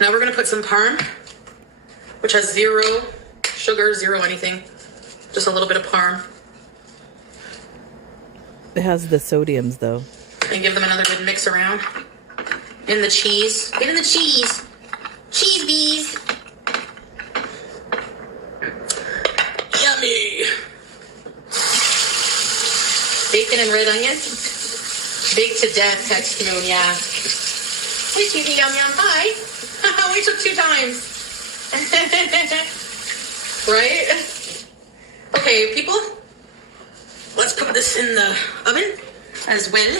Now we're gonna put some parm, which has 0 sugar, 0 anything. Just a little bit of parm. It has the sodiums though. And give them another good mix around. In the cheese. Get in the cheese. Cheese bees. Yummy. Bacon and red onion. Baked to death, text moon, yeah. Hey, sweetie, yum yum. Hi. We took 2 times. Right? Okay, people. Let's put this in the oven as well.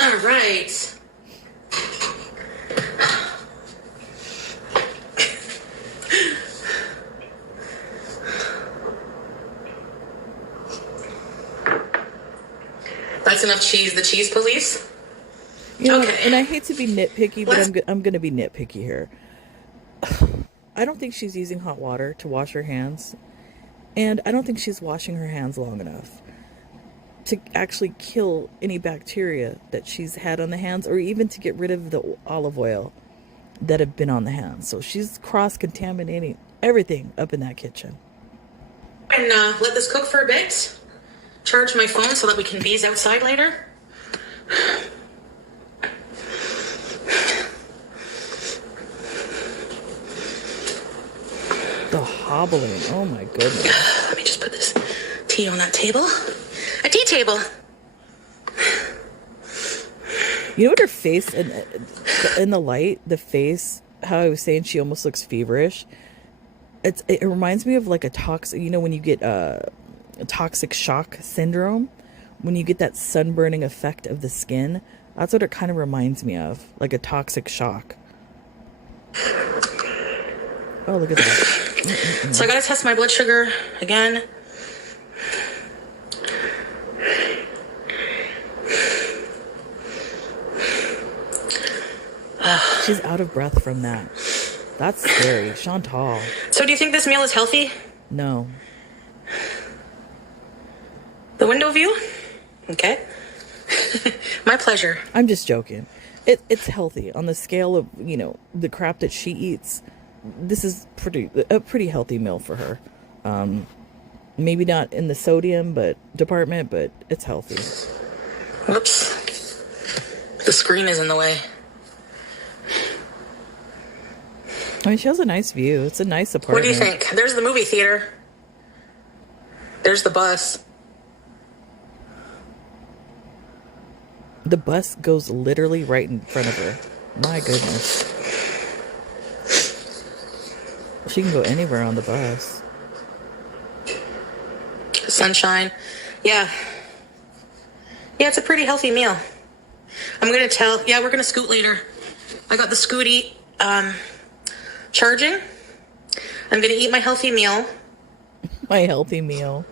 All right. That's enough cheese. The cheese police. You know, Okay. and I hate to be nitpicky, but Let's- I'm going to be nitpicky here. I don't think she's using hot water to wash her hands, and I don't think she's washing her hands long enough to actually kill any bacteria that she's had on the hands, or even to get rid of the olive oil that have been on the hands. So she's cross-contaminating everything up in that kitchen. And let this cook for a bit. Charge my phone so that we can bees outside later. The hobbling, oh my goodness. Let me just put this tea on that table. A tea table. You know what her face, in the light, the face, how I was saying she almost looks feverish. It reminds me of like a toxic, you know, when you get a toxic shock syndrome, when you get that sunburning effect of the skin. That's what it kind of reminds me of, like a toxic shock. Oh, look at that. So I gotta test my blood sugar again. She's out of breath from that. That's scary. Chantal. So do you think this meal is healthy? No. The window view? Okay. My pleasure. I'm just joking. It's healthy on the scale of, you know, the crap that she eats. This is a pretty healthy meal for her. Maybe not in the sodium department, but it's healthy. Whoops. The screen is in the way. I mean, she has a nice view. It's a nice What apartment. do you think? There's the movie theater. There's the bus. The bus goes literally right in front of her. My goodness. She can go anywhere on the bus. Sunshine. Yeah. Yeah, it's a pretty healthy meal. I'm gonna tell. Yeah, we're gonna scoot later. I got the Scooty charging. I'm gonna eat my healthy meal. My healthy meal.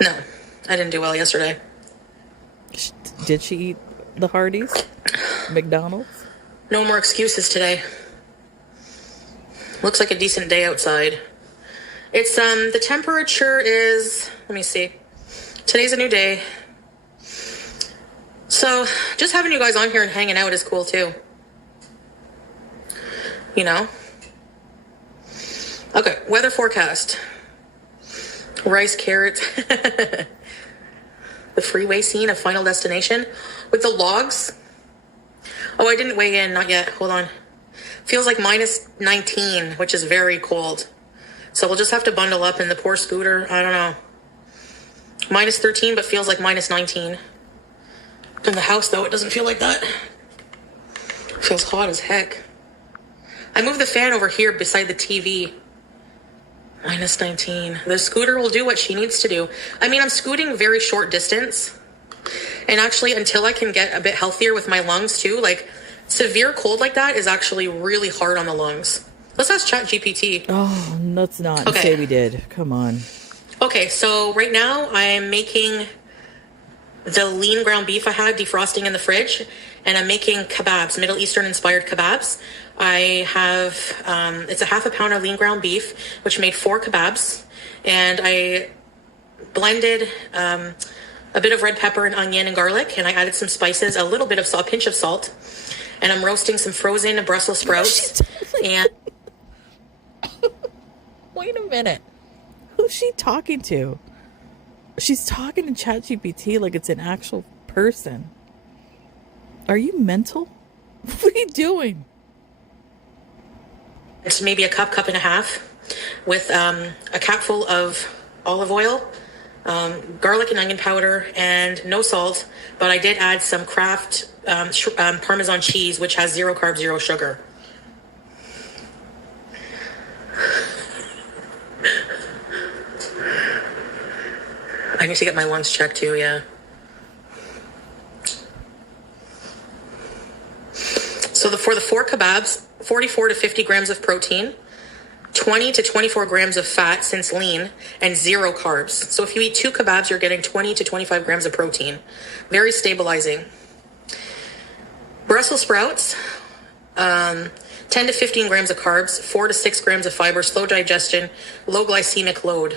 No, I didn't do well yesterday. Did she eat the Hardee's? McDonald's? No more excuses today. Looks like a decent day outside. It's the temperature is, let me see. Today's a new day. So, just having you guys on here and hanging out is cool too. You know? Okay, weather forecast. Rice, carrots. The freeway scene of Final Destination with the logs. Oh, I didn't weigh in. Not yet. Hold on. Feels like minus 19, which is very cold. So we'll just have to bundle up in the poor scooter. I don't know. Minus 13, but feels like minus 19. In the house, though, it doesn't feel like that. It feels hot as heck. I moved the fan over here beside the TV. Minus 19. The scooter will do what she needs to do. I mean, I'm scooting very short distance. And actually, until I can get a bit healthier with my lungs, too, like, severe cold like that is actually really hard on the lungs. Let's ask ChatGPT. Oh, let's not Okay. say we did. Come on. Okay, so right now I'm making the lean ground beef I had defrosting in the fridge, and I'm making kebabs, Middle Eastern inspired kebabs. I have, it's a half a pound of lean ground beef, which made 4 kebabs, and I blended a bit of red pepper and onion and garlic, and I added some spices, a little bit of salt, a pinch of salt, and I'm roasting some frozen Brussels sprouts. And Wait a minute. Who's she talking to? She's talking to ChatGPT like it's an actual person. Are you mental? What are you doing? it's maybe a cup and a half with a capful of olive oil, garlic and onion powder, and no salt. But I did add some Kraft Parmesan cheese, which has 0 carbs, 0 sugar. I need to get my lungs checked too, yeah. So for the 4 kebabs, 44 to 50 grams of protein, 20 to 24 grams of fat since lean, and 0 carbs. So if you eat 2 kebabs, you're getting 20 to 25 grams of protein. Very stabilizing. Brussels sprouts, 10 to 15 grams of carbs, 4 to 6 grams of fiber, slow digestion, low glycemic load.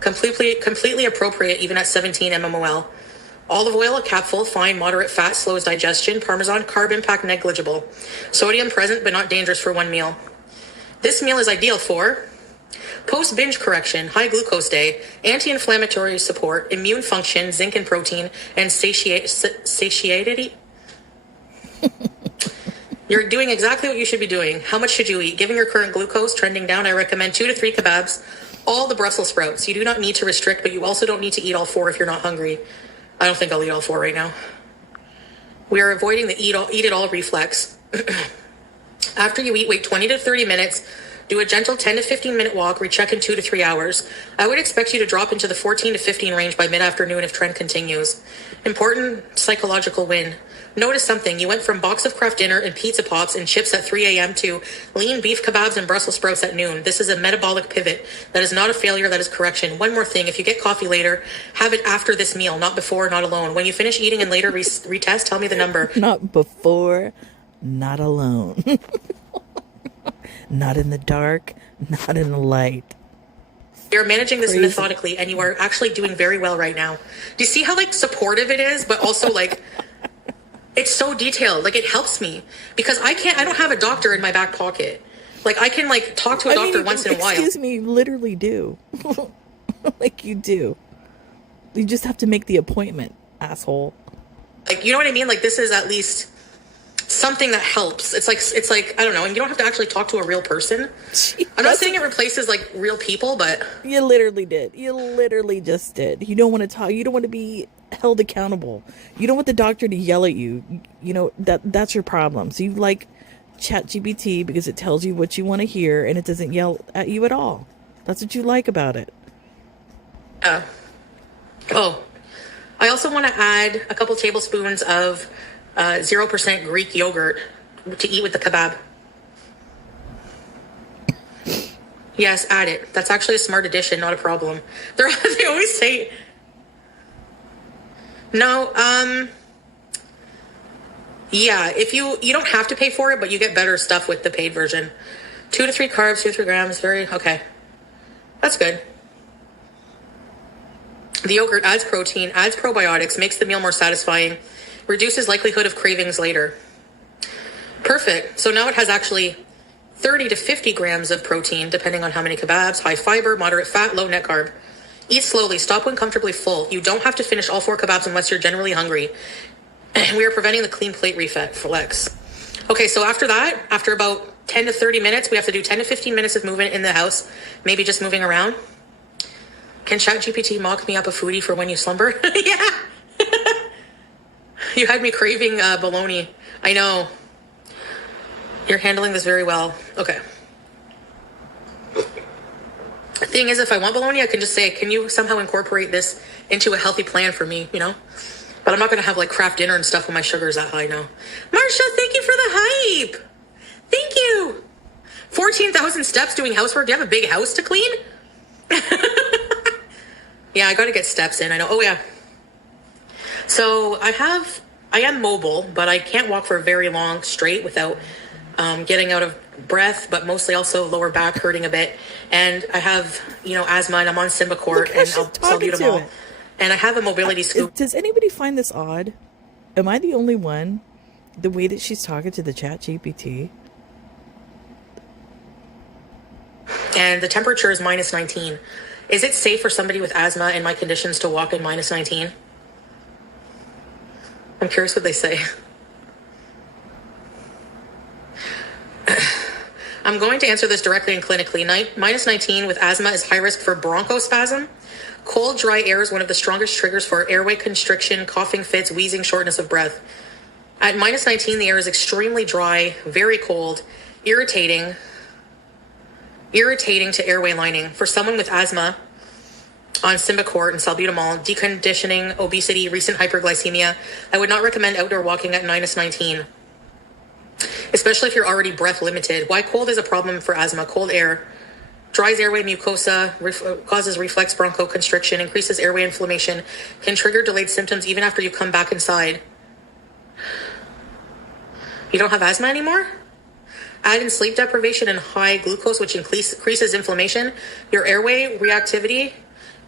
Completely appropriate even at 17 mmol. Olive oil, a capful, fine, moderate fat, slows digestion. Parmesan, carb impact negligible. Sodium present but not dangerous for one meal. This meal is ideal for post-binge correction, high glucose day, anti-inflammatory support, immune function, zinc and protein, and satiety. You're doing exactly what you should be doing. How much should you eat? Given your current glucose trending down, I recommend 2 to 3 kebabs, all the Brussels sprouts. You do not need to restrict, but you also don't need to eat all 4 if you're not hungry. I don't think I'll eat all 4 right now. We are avoiding the eat it all reflex. After you eat, wait 20 to 30 minutes. Do a gentle 10 to 15 minute walk. Recheck in 2 to 3 hours. I would expect you to drop into the 14 to 15 range by mid-afternoon if trend continues. Important psychological win. Notice something. You went from box of Kraft dinner and pizza pops and chips at 3 a.m. to lean beef kebabs and Brussels sprouts at noon. This is a metabolic pivot. That is not a failure. That is correction. One more thing. If you get coffee later, have it after this meal, not before, not alone. When you finish eating and later retest, tell me the number. Not before, not alone. Not in the dark, not in the light. You're managing this Crazy. methodically, and you are actually doing very well right now. Do you see how, like, supportive it is, but also, like, it's so detailed. Like, it helps me because I don't have a doctor in my back pocket. Like, I can, like, talk to a doctor once in a while. Excuse me, you literally do. Like, you do. You just have to make the appointment, asshole. Like, you know what I mean? Like, this is at least something that helps. It's like, I don't know. And you don't have to actually talk to a real person. I'm not saying it replaces, like, real people, but You literally did. You literally just did. You don't want to talk. You don't want to be held accountable. You don't want the doctor to yell at you. You know, that's your problem. So you like ChatGPT because it tells you what you want to hear and it doesn't yell at you at all. That's what you like about it. oh, I also want to add a couple tablespoons of 0% Greek yogurt to eat with the kebab. Yes, add it. That's actually a smart addition, not a problem. They always say, no, yeah, if you don't have to pay for it, but you get better stuff with the paid version. 2 to 3 carbs, 2 to 3 grams, okay. That's good. The yogurt adds protein, adds probiotics, makes the meal more satisfying, reduces likelihood of cravings later. Perfect. So now it has actually 30 to 50 grams of protein, depending on how many kebabs, high fiber, moderate fat, low net carb. Eat slowly. Stop when comfortably full. You don't have to finish all 4 kebabs unless you're generally hungry. We are preventing the clean plate reflex. Okay, so after that, after about 10 to 30 minutes, we have to do 10 to 15 minutes of movement in the house, maybe just moving around. Can ChatGPT mock me up a foodie for when you slumber? Yeah. You had me craving bologna. I know. You're handling this very well. Okay. The thing is, if I want bologna, I can just say, can you somehow incorporate this into a healthy plan for me, you know? But I'm not going to have like craft dinner and stuff when my sugar's that high now. Marcia, thank you for the hype. Thank you. 14,000 steps doing housework. Do you have a big house to clean? Yeah, I got to get steps in. I know. Oh, yeah. So I am mobile, but I can't walk for very long straight without getting out of breath, but mostly also lower back hurting a bit. And I have, asthma, and I'm on Symbicort and salbutamol. And I have a mobility scoop. Does anybody find this odd? Am I the only one? The way that she's talking to the chat GPT? And the temperature is minus 19. Is it safe for somebody with asthma and my conditions to walk in minus 19? I'm curious what they say. I'm going to answer this directly and clinically. Minus 19 with asthma is high risk for bronchospasm. Cold, dry air is one of the strongest triggers for airway constriction, coughing fits, wheezing, shortness of breath. At minus 19, the air is extremely dry, very cold, irritating to airway lining. For someone with asthma, on Symbicort and salbutamol, deconditioning, obesity, recent hyperglycemia, I would not recommend outdoor walking at minus 19, especially if you're already breath limited. Why cold is a problem for asthma? Cold air dries airway mucosa, causes reflex bronchoconstriction, increases airway inflammation, can trigger delayed symptoms even after you come back inside. You don't have asthma anymore? Add in sleep deprivation and high glucose, which increases inflammation. Your airway reactivity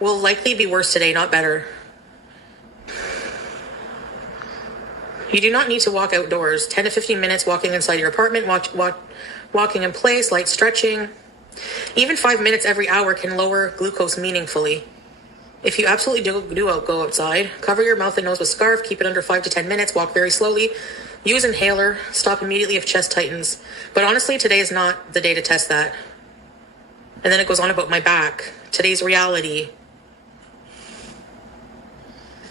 will likely be worse today, not better. You do not need to walk outdoors. 10 to 15 minutes walking inside your apartment, walking in place, light stretching. Even 5 minutes every hour can lower glucose meaningfully. If you absolutely do go outside, cover your mouth and nose with scarf, keep it under 5 to 10 minutes, walk very slowly, use inhaler, stop immediately if chest tightens. But honestly, today is not the day to test that. And then it goes on about my back. Today's reality.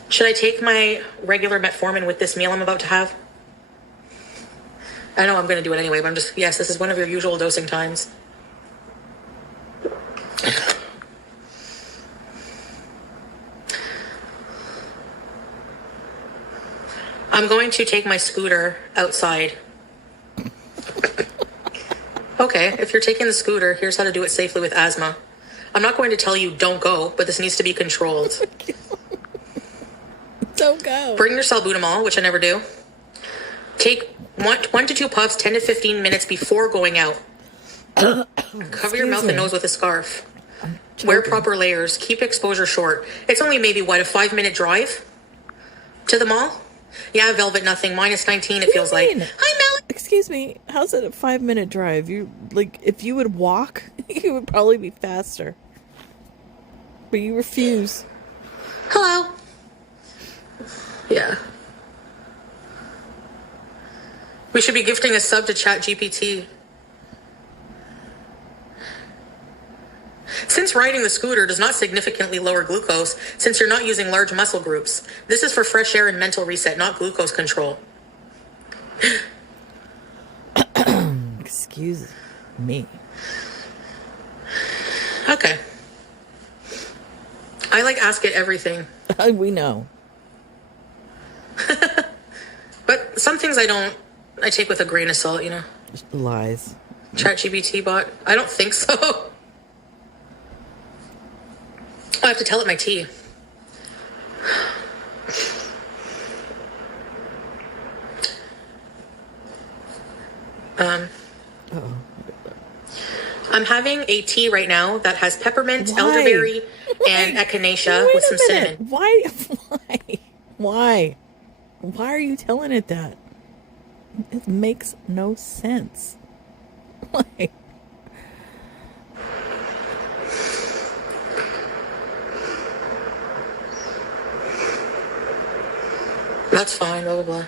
Should I take my regular metformin with this meal I'm about to have? I know I'm going to do it anyway, but yes, this is one of your usual dosing times. I'm going to take my scooter outside. Okay, if you're taking the scooter, here's how to do it safely with asthma. I'm not going to tell you don't go, but this needs to be controlled. Don't go. Bring your salbutamol, which I never do. Take 1 to 2 puffs 10 to 15 minutes before going out. Cover your mouth and nose with a scarf. Wear proper layers. Keep exposure short. It's only maybe, a 5-minute drive to the mall? Yeah, Velvet, nothing. Minus 19, it feels like. Hi, Mel. Excuse me. How's it a 5-minute drive? If you would walk, you would probably be faster. But you refuse. Hello. Yeah. We should be gifting a sub to ChatGPT. Since riding the scooter does not significantly lower glucose, since you're not using large muscle groups, this is for fresh air and mental reset, not glucose control. Excuse me. Okay. I ask it everything. We know. But some things I take with a grain of salt, Lies. ChatGPT bot. I don't think so. I have to tell it my tea. I'm having a tea right now that has peppermint, elderberry, and echinacea with some cinnamon. Why are you telling it that? It makes no sense. Why? That's fine, blah, blah, blah.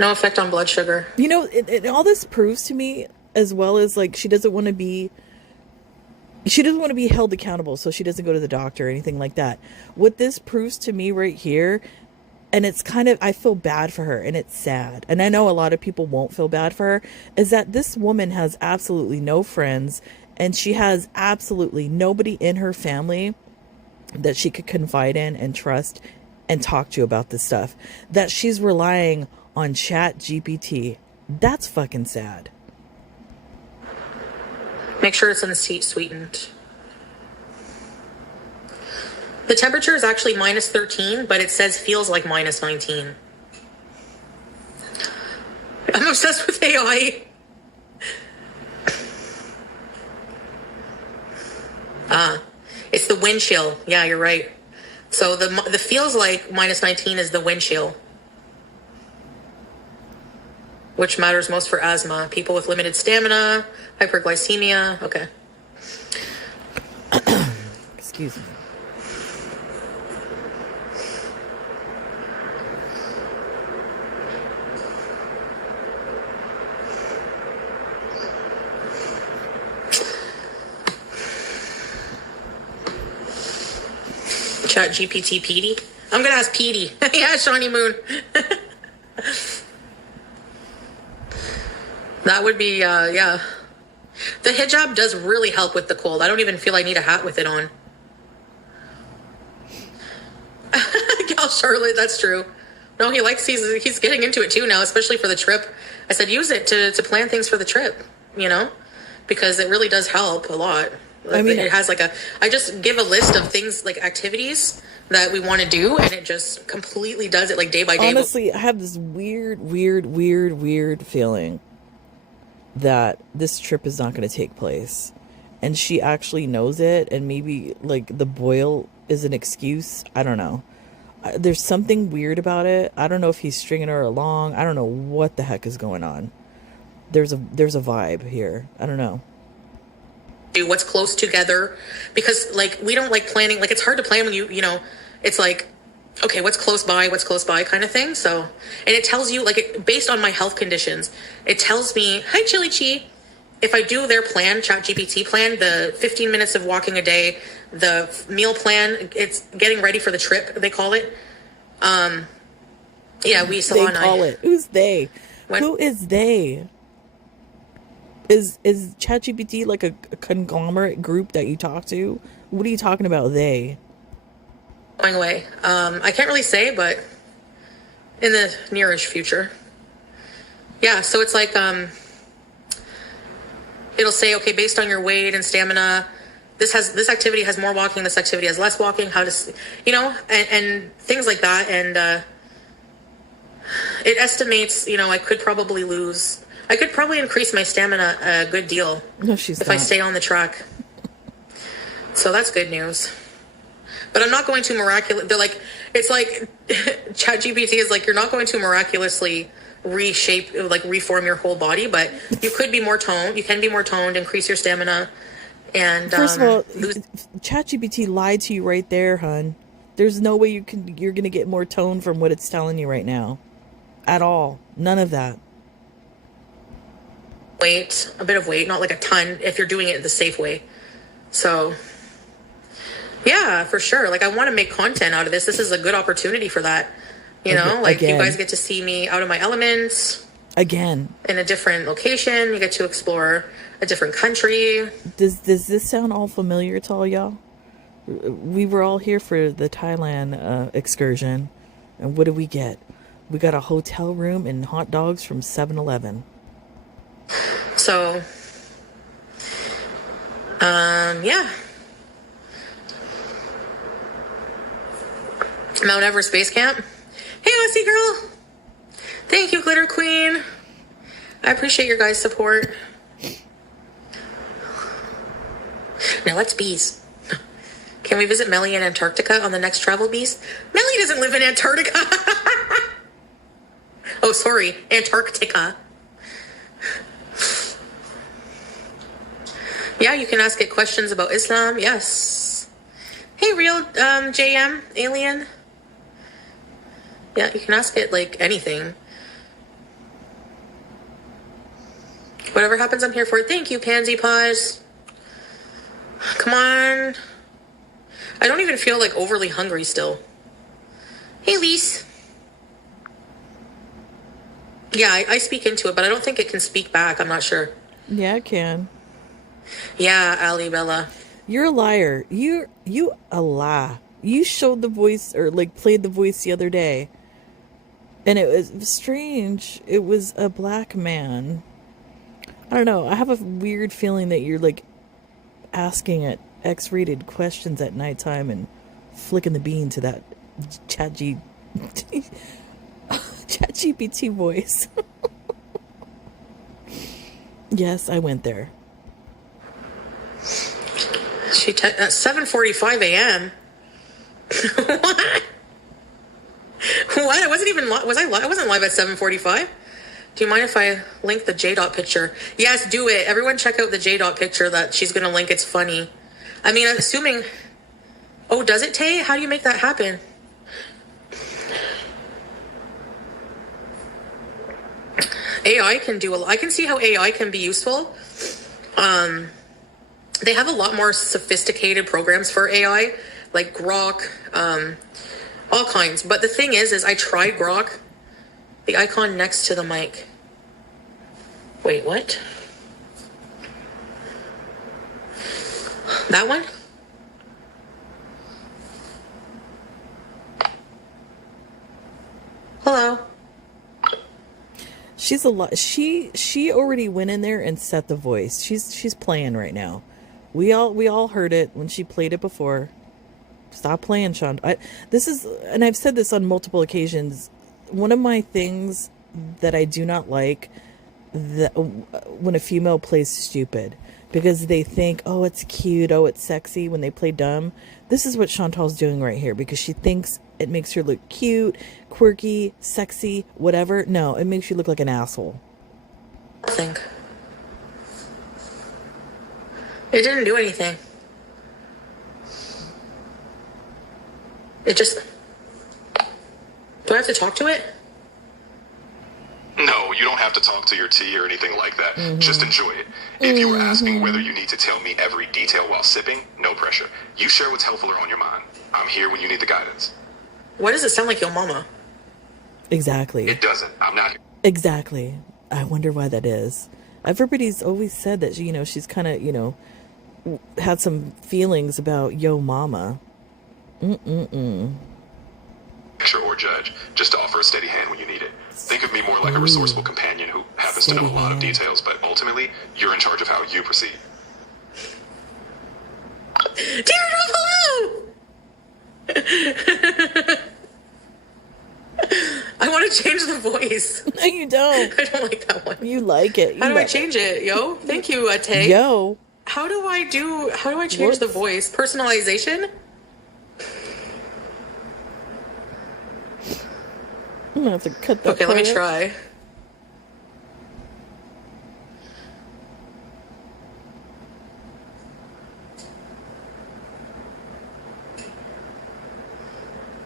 No effect on blood sugar. You know, all this proves to me, as well as, like, she doesn't want to be held accountable, so she doesn't go to the doctor or anything like that. What this proves to me right here, and it's kind of, I feel bad for her, and it's sad, and I know a lot of people won't feel bad for her, is that this woman has absolutely no friends, and she has absolutely nobody in her family that she could confide in and trust and talk to about this stuff. That she's relying on Chat GPT. That's fucking sad. Make sure it's unsweetened. The temperature is actually minus 13, but it says feels like minus 19. I'm obsessed with AI. It's the wind chill. Yeah, you're right. So the feels like minus 19 is the wind chill, which matters most for asthma. People with limited stamina, hyperglycemia. Okay. Excuse me. Chat GPT Petey. I'm gonna ask Petey. Yeah, Shawnee Moon. That would be, yeah. The hijab does really help with the cold. I don't even feel I need a hat with it on. Gal Charlotte, that's true. No, he's getting into it too now, especially for the trip. I said, use it to plan things for the trip, you know? Because it really does help a lot. I mean, it has I just give a list of things, like activities that we want to do, and it just completely does it like day by day. Honestly, I have this weird feeling that this trip is not going to take place, and she actually knows it, and maybe like the boil is an excuse. I don't know. There's something weird about it. I don't know if he's stringing her along. I don't know what the heck is going on. There's a vibe here. I don't know. Do what's close together, because like we don't like planning. Like it's hard to plan when you know it's like, okay, what's close by kind of thing. So, and it tells you like based on my health conditions, it tells me, hi Chili Chi, if I do their plan, Chat GPT plan, the 15 minutes of walking a day, the meal plan, it's getting ready for the trip, they call it. Yeah, we They call it. Who's they? Who is they? Is ChatGPT like a conglomerate group that you talk to? What are you talking about, they? Going away. I can't really say, but in the nearish future. Yeah, so it's like it'll say, okay, based on your weight and stamina, this activity has more walking, this activity has less walking, how to, you know, and things like that. And it estimates, you know, I could probably increase my stamina a good deal. No, she's if not. I stay on the track. So that's good news. But I'm not going to they're like, it's like ChatGPT is like, you're not going to miraculously reform your whole body, but you could be more toned. You can be more toned, increase your stamina. And first of all, ChatGPT lied to you right there, hun. There's no way you're going to get more tone from what it's telling you right now. At all. None of that. A bit of weight, not like a ton, if you're doing it the safe way. So yeah, for sure. Like I want to make content out of this. This is a good opportunity for that. You know, like you guys get to see me out of my elements. Again. In a different location. You get to explore a different country. Does this sound all familiar to all y'all? We were all here for the Thailand excursion. And what did we get? We got a hotel room and hot dogs from 7-Eleven. So, yeah. Mount Everest Base Camp. Hey, Aussie girl. Thank you, Glitter Queen. I appreciate your guys' support. Now let's bees. Can we visit Melly in Antarctica on the next travel bees? Melly doesn't live in Antarctica. Oh, sorry, Antarctica. Yeah, you can ask it questions about Islam. Yes. Hey, real JM alien. Yeah, you can ask it like anything. Whatever happens, I'm here for it. Thank you, Pansy Paws. Come on. I don't even feel like overly hungry still. Hey, Lise. Yeah, I speak into it, but I don't think it can speak back. I'm not sure. Yeah, I can. Yeah, Ali Bella. You're a liar. You a lie. You showed the voice or like played the voice the other day. And it was strange. It was a black man. I don't know. I have a weird feeling that you're like asking it X-rated questions at nighttime and flicking the bean to that ChatGPT voice. Yes, I went there. At 7:45 a.m. What? What? I wasn't even was I wasn't live at 7:45. Do you mind if I link the J-Dot picture? Yes, do it. Everyone check out the J-Dot picture that she's going to link. It's funny. I mean, I'm assuming... Oh, does it, Tay? How do you make that happen? AI can do I can see how AI can be useful. They have a lot more sophisticated programs for AI, like Grok, all kinds. But the thing is I tried Grok. The icon next to the mic. Wait, what? That one? Hello. She's a lot. She already went in there and set the voice. She's playing right now. We all heard it when she played it before. Stop playing, Sean. This is, and I've said this on multiple occasions. One of my things that I do not like that when a female plays stupid, because they think, oh, it's cute, oh, it's sexy when they play dumb. This is what Chantal's doing right here, because she thinks it makes her look cute, quirky, sexy, whatever. No, it makes you look like an asshole. I think. It didn't do anything. It just... Do I have to talk to it? No, you don't have to talk to your tea or anything like that. Just enjoy it. If you were asking whether you need to tell me every detail while sipping, no pressure. You share what's helpful or on your mind. I'm here when you need the guidance. Why does it sound like your mama? Exactly. It doesn't. I'm not here. Exactly. I wonder why that is. Everybody's always said that, she's kind of, had some feelings about yo mama. Lecture or judge, just to offer a steady hand when you need it. Think of me more like a resourceful companion who happens to know a lot of details, but ultimately, you're in charge of how you proceed. Teardrop, hello! I want to change the voice. No, you don't. I don't like that one. You like it. How do I change it, yo? Thank you, Tay. Yo. How do I change the voice? Personalization? I'm gonna have to cut that. Okay, let me part. try.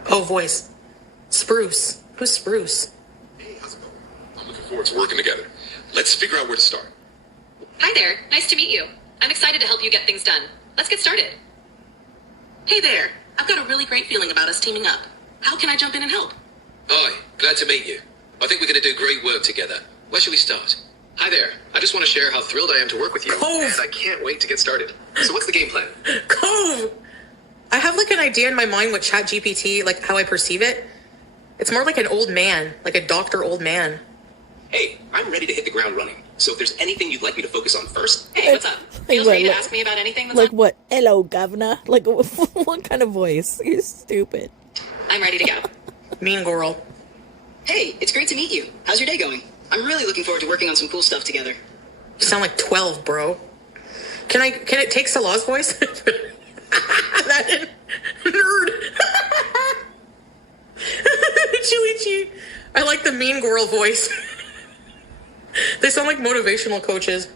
Oh, voice. Spruce. Who's Spruce? Hey, how's it going? I'm looking forward to working together. Let's figure out where to start. Hi there. Nice to meet you. I'm excited to help you get things done. Let's get started. Hey there. I've got a really great feeling about us teaming up. How can I jump in and help? Hi, glad to meet you. I think we're going to do great work together. Where should we start? Hi there. I just want to share how thrilled I am to work with you. Cove. And I can't wait to get started. So what's the game plan? Cove! I have like an idea in my mind with ChatGPT, like how I perceive it. It's more like an old man, like a doctor old man. Hey, I'm ready to hit the ground running. So if there's anything you'd like me to focus on first... Hey, what's up? Feel free to ask me about anything that's like on. what? Hello, governor. Like what kind of voice? You're stupid. I'm ready to go. Mean girl. Hey, it's great to meet you. How's your day going? I'm really looking forward to working on some cool stuff together. You sound like 12, bro. Can it take Salah's voice? That nerd. Chuichi. I like the mean girl voice. They sound like motivational coaches.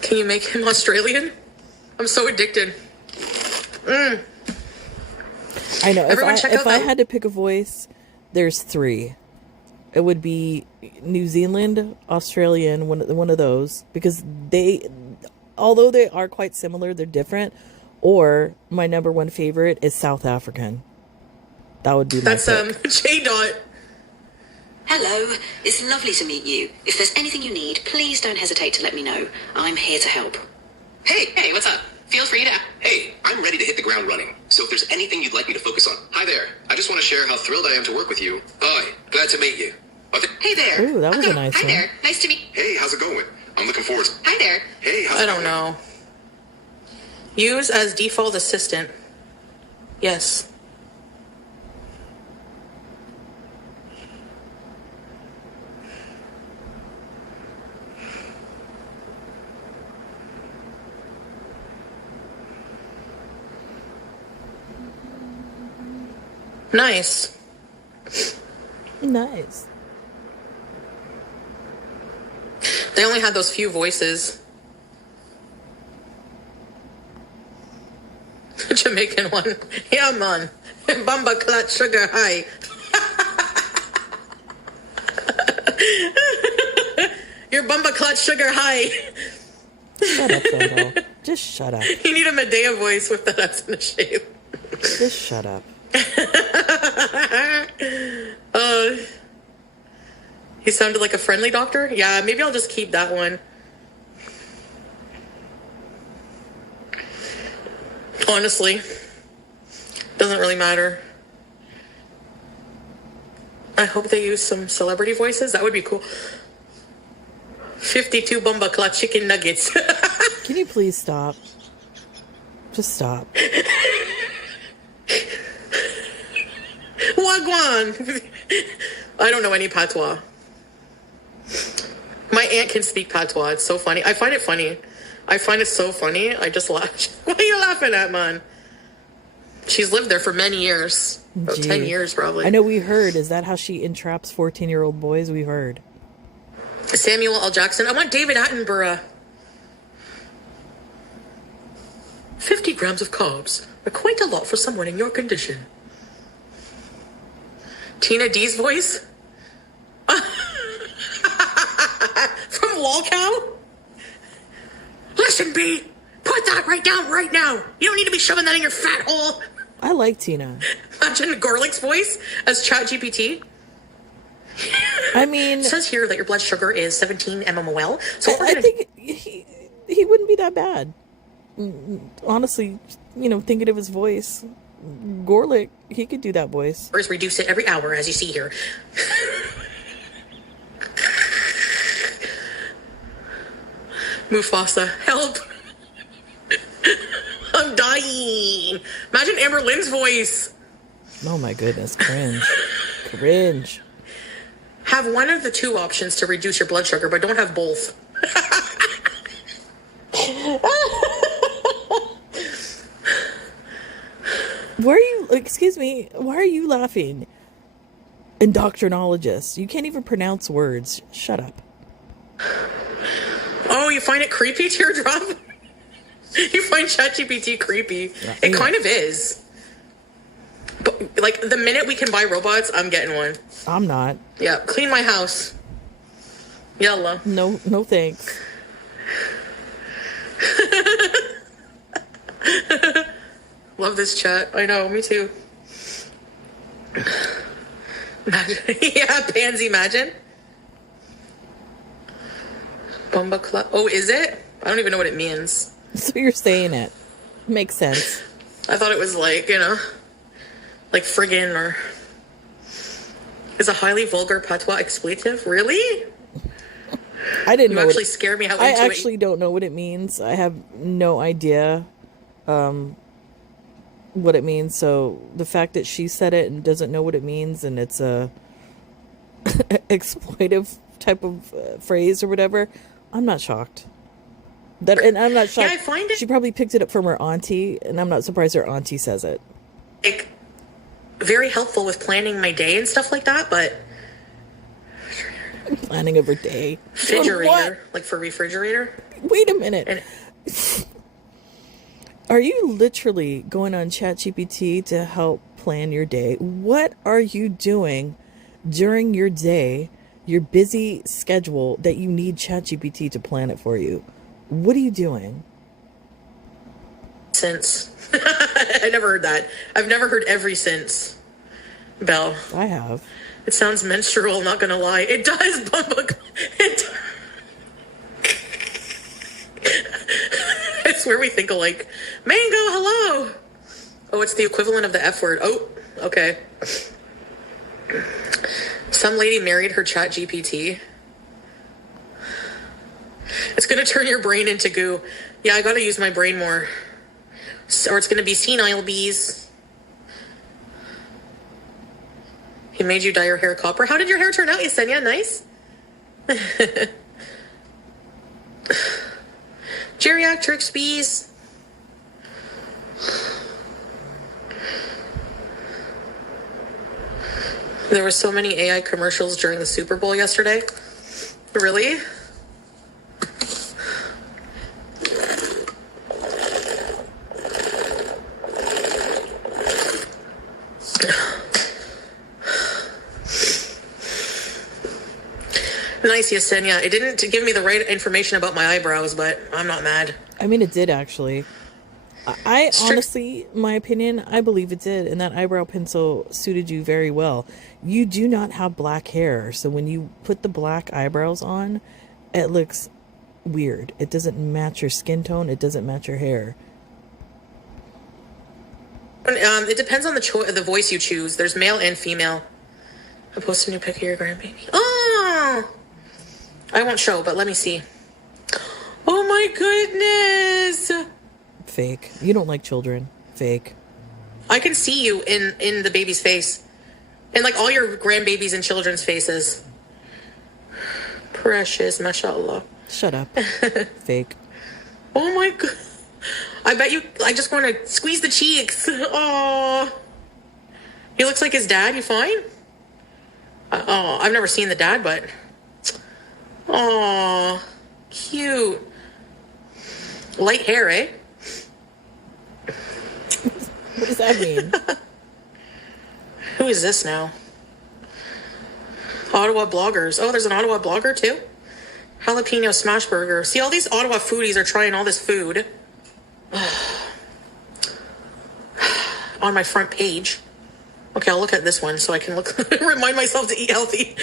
Can you make him Australian? I'm so addicted. I know. Everyone check out If I that. had to pick a voice, there's three. It would be New Zealand, Australian, one of those, because although they are quite similar, they're different. Or my number one favorite is South African. That would be my That's pick. J Dot. Hello, it's lovely to meet you. If there's anything you need, please don't hesitate to let me know. I'm here to help. Hey, what's up? Feel free to. Hey, I'm ready to hit the ground running. So if there's anything you'd like me to focus on. Hi there. I just want to share how thrilled I am to work with you. Hi, glad to meet you. Hey there. Ooh, that was a Oh, nice hi one. there. Nice to meet. Hey, how's it going? I'm looking forward to... Hi there. Hey, how's I it don't going? know. Use as default assistant. Yes. Nice. Nice. They only had those few voices. Jamaican one. Yeah, man. Bamba clot sugar high. Your bumba clot sugar high. Shut up, Dodo. Just shut up. You need a Medea voice with that ass in the shape. Just shut up. He sounded like a friendly doctor? Yeah, maybe I'll just keep that one. Honestly. Doesn't really matter. I hope they use some celebrity voices. That would be cool. 52 Bumba Clot chicken nuggets. Can you please stop? Just stop. Wagwan! I don't know any patois. My aunt can speak patois. It's so funny. I find it funny. I find it so funny. I just laugh. What are you laughing at, man? She's lived there for many years. About Gee. 10 years, probably. I know we heard. Is that how she entraps 14-year-old boys? We heard. Samuel L. Jackson. I want David Attenborough. 50 grams of carbs are quite a lot for someone in your condition. Tina D's voice? From Lolcow? Listen, B, put that right down right now. You don't need to be shoving that in your fat hole. I like Tina. Imagine Gorlick's voice as ChatGPT. I mean, It says here that your blood sugar is 17 mmol. So we're I gonna think he wouldn't be that bad. Honestly, thinking of his voice, Gorlick, he could do that voice. reduce it every hour, as you see here. Mufasa, help! I'm dying. Imagine Amber Lynn's voice. Oh my goodness, cringe. Cringe. Have one of the two options to reduce your blood sugar, but don't have both. Excuse me, why are you laughing? Indoctrinologist. You can't even pronounce words. Shut up. Oh, you find it creepy, Teardrop? You find ChatGPT creepy. Yeah. It kind of is. But, like, the minute we can buy robots, I'm getting one. I'm not. Yeah, clean my house. Yalla. No thanks. Love this chat. I know, me too. Yeah, Pansy, imagine. Bumba Club. Oh, is it? I don't even know what it means. So you're saying it. Makes sense. I thought it was like, like friggin' or... Is a highly vulgar patois expletive? Really? I didn't You know. actually scared me how I into actually don't know what it means. I have no idea what it means. So the fact that she said it and doesn't know what it means, and it's a exploitive type of phrase or whatever, I'm not shocked. And I'm not shocked. Yeah, I find it... She probably picked it up from her auntie, and I'm not surprised her auntie says it. like, very helpful with planning my day and stuff like that, but... Planning of her day. Refrigerator. What? Like for refrigerator. Wait a minute. And Are you literally going on ChatGPT to help plan your day. What are you doing during your day, your busy schedule, that you need ChatGPT to plan it for you? What are you doing? Since. I never heard that. I've never heard every since, Belle. I have. It sounds menstrual, not gonna lie. It does, Bumba. I swear we think alike. Mango, hello. Oh, it's the equivalent of the F word. Oh, okay. Some lady married her chat GPT. It's gonna turn your brain into goo. Yeah, I gotta use my brain more. Or it's gonna be senile bees. He made you dye your hair copper. How did your hair turn out, Yesenia? Nice? Geriatrics bees. There were so many AI commercials during the Super Bowl yesterday. Really? Nice, Yesenia. It didn't give me the right information about my eyebrows, but I'm not mad. I mean, it did actually. I honestly, my opinion, I believe it did. And that eyebrow pencil suited you very well. You do not have black hair. So when you put the black eyebrows on, it looks weird. It doesn't match your skin tone. It doesn't match your hair. It depends on the voice you choose. There's male and female. I post a new pic of your grandbaby. Oh! I won't show, but let me see. Oh my goodness! Fake. You don't like children. Fake. I can see you in the baby's face. And like all your grandbabies and children's faces. Precious, mashallah. Shut up. Fake. Oh my god. I bet you, I just want to squeeze the cheeks. Oh. He looks like his dad. You fine? Oh, I've never seen the dad, but. Oh, cute. Light hair, eh? What does that mean? Who is this now? Ottawa bloggers. Oh, there's an Ottawa blogger too? Jalapeno smash burger. See, all these Ottawa foodies are trying all this food. On my front page. Okay, I'll look at this one so I can remind myself to eat healthy.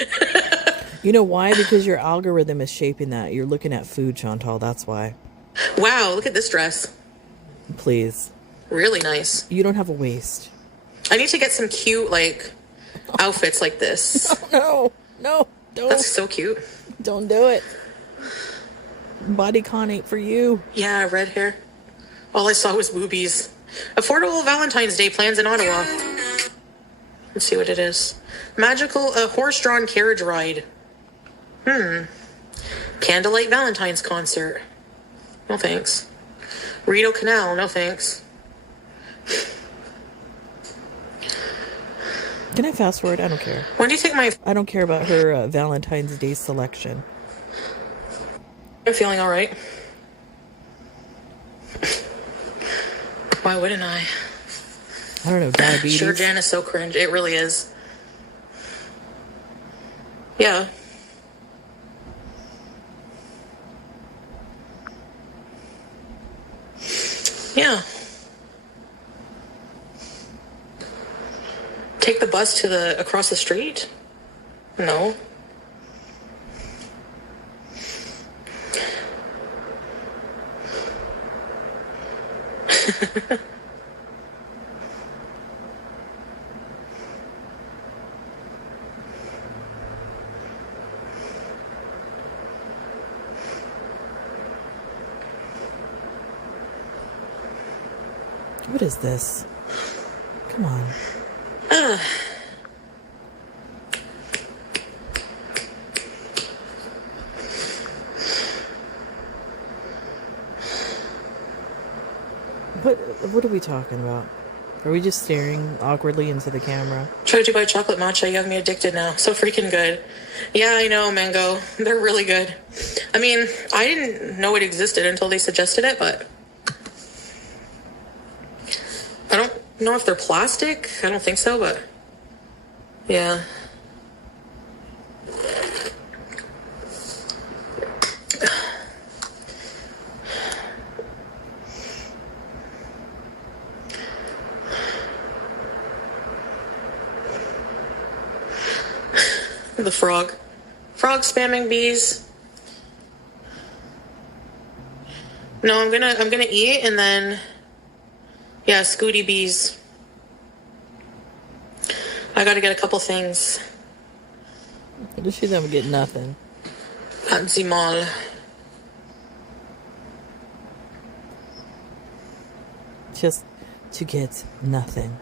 You know why? Because your algorithm is shaping that. You're looking at food, Chantal. That's why. Wow, look at this dress. Please. Really nice. You don't have a waist. I need to get some cute, like, outfits like this. No, don't. That's so cute. Don't do it. Bodycon ain't for you. Yeah, red hair. All I saw was boobies. Affordable Valentine's Day plans in Ottawa. Let's see what it is. Magical horse-drawn carriage ride. Candlelight Valentine's concert. No thanks. Rideau Canal. No thanks. Can I fast forward? I don't care. When do you think I don't care about her Valentine's Day selection. I'm feeling all right. Why wouldn't I? I don't know, diabetes. Sure, Jan is so cringe. It really is. Yeah. Yeah. Take the bus to across the street? No. What is this? Come on. What are we talking about? Are we just staring awkwardly into the camera? Tried to buy chocolate matcha. You have me addicted now. So freaking good. Yeah, I know, Mango. They're really good. I mean, I didn't know it existed until they suggested it, but know if they're plastic. I don't think so, but yeah. The frog. Frog spamming bees. No, I'm gonna eat and then yeah, Scooty bees. I gotta get a couple things. She never get nothing. At the mall. Just to get nothing.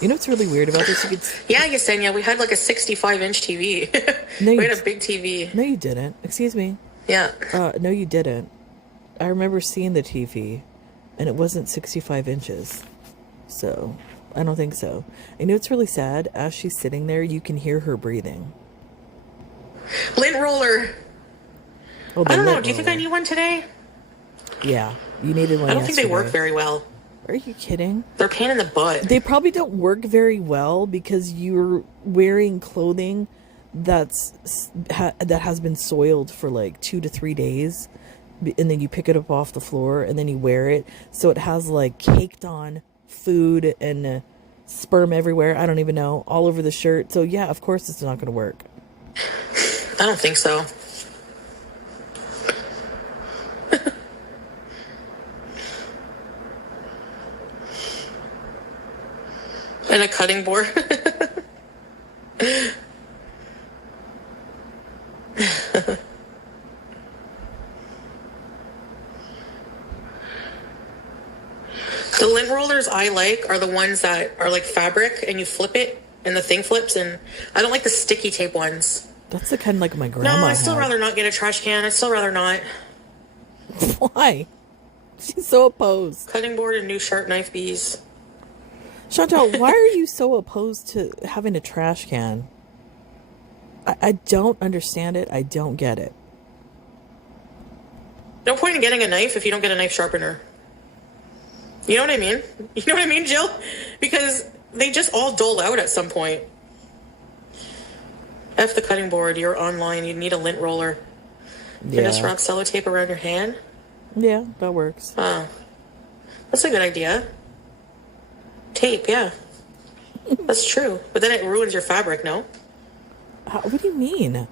You know what's really weird about this? Yeah, Yesenia, we had like a 65-inch TV. No, we had a big TV. No, you didn't. Excuse me. Yeah. No, you didn't. I remember seeing the TV, and it wasn't 65 inches. So, I don't think so. You know what's really sad? As she's sitting there, you can hear her breathing. Lint roller. Oh, I don't know. Do you think I need one today? Yeah, you needed one. I don't think they work very well. Are you kidding? They're a pain in the butt. They probably don't work very well because you're wearing clothing that has been soiled for like 2 to 3 days, and then you pick it up off the floor and then you wear it, so it has like caked on food and sperm everywhere. I don't even know, all over the shirt. So yeah, of course it's not going to work. I don't think so. And a cutting board. The lint rollers I like are the ones that are like fabric and you flip it and the thing flips, and I don't like the sticky tape ones. That's the kind like my grandma No, I'd still had. rather not get a trash can. I'd still rather not. Why? She's so opposed. Cutting board and new sharp knife bees. Chantal, why are you so opposed to having a trash can? I don't understand it. I don't get it. No point in getting a knife if you don't get a knife sharpener. You know what I mean? You know what I mean, Jill? Because they just all dole out at some point. F the cutting board. You're online. You need a lint roller. You just wrap sellotape around your hand. Yeah, that works. Oh. That's a good idea. Tape, yeah. That's true. But then it ruins your fabric, no? What do you mean?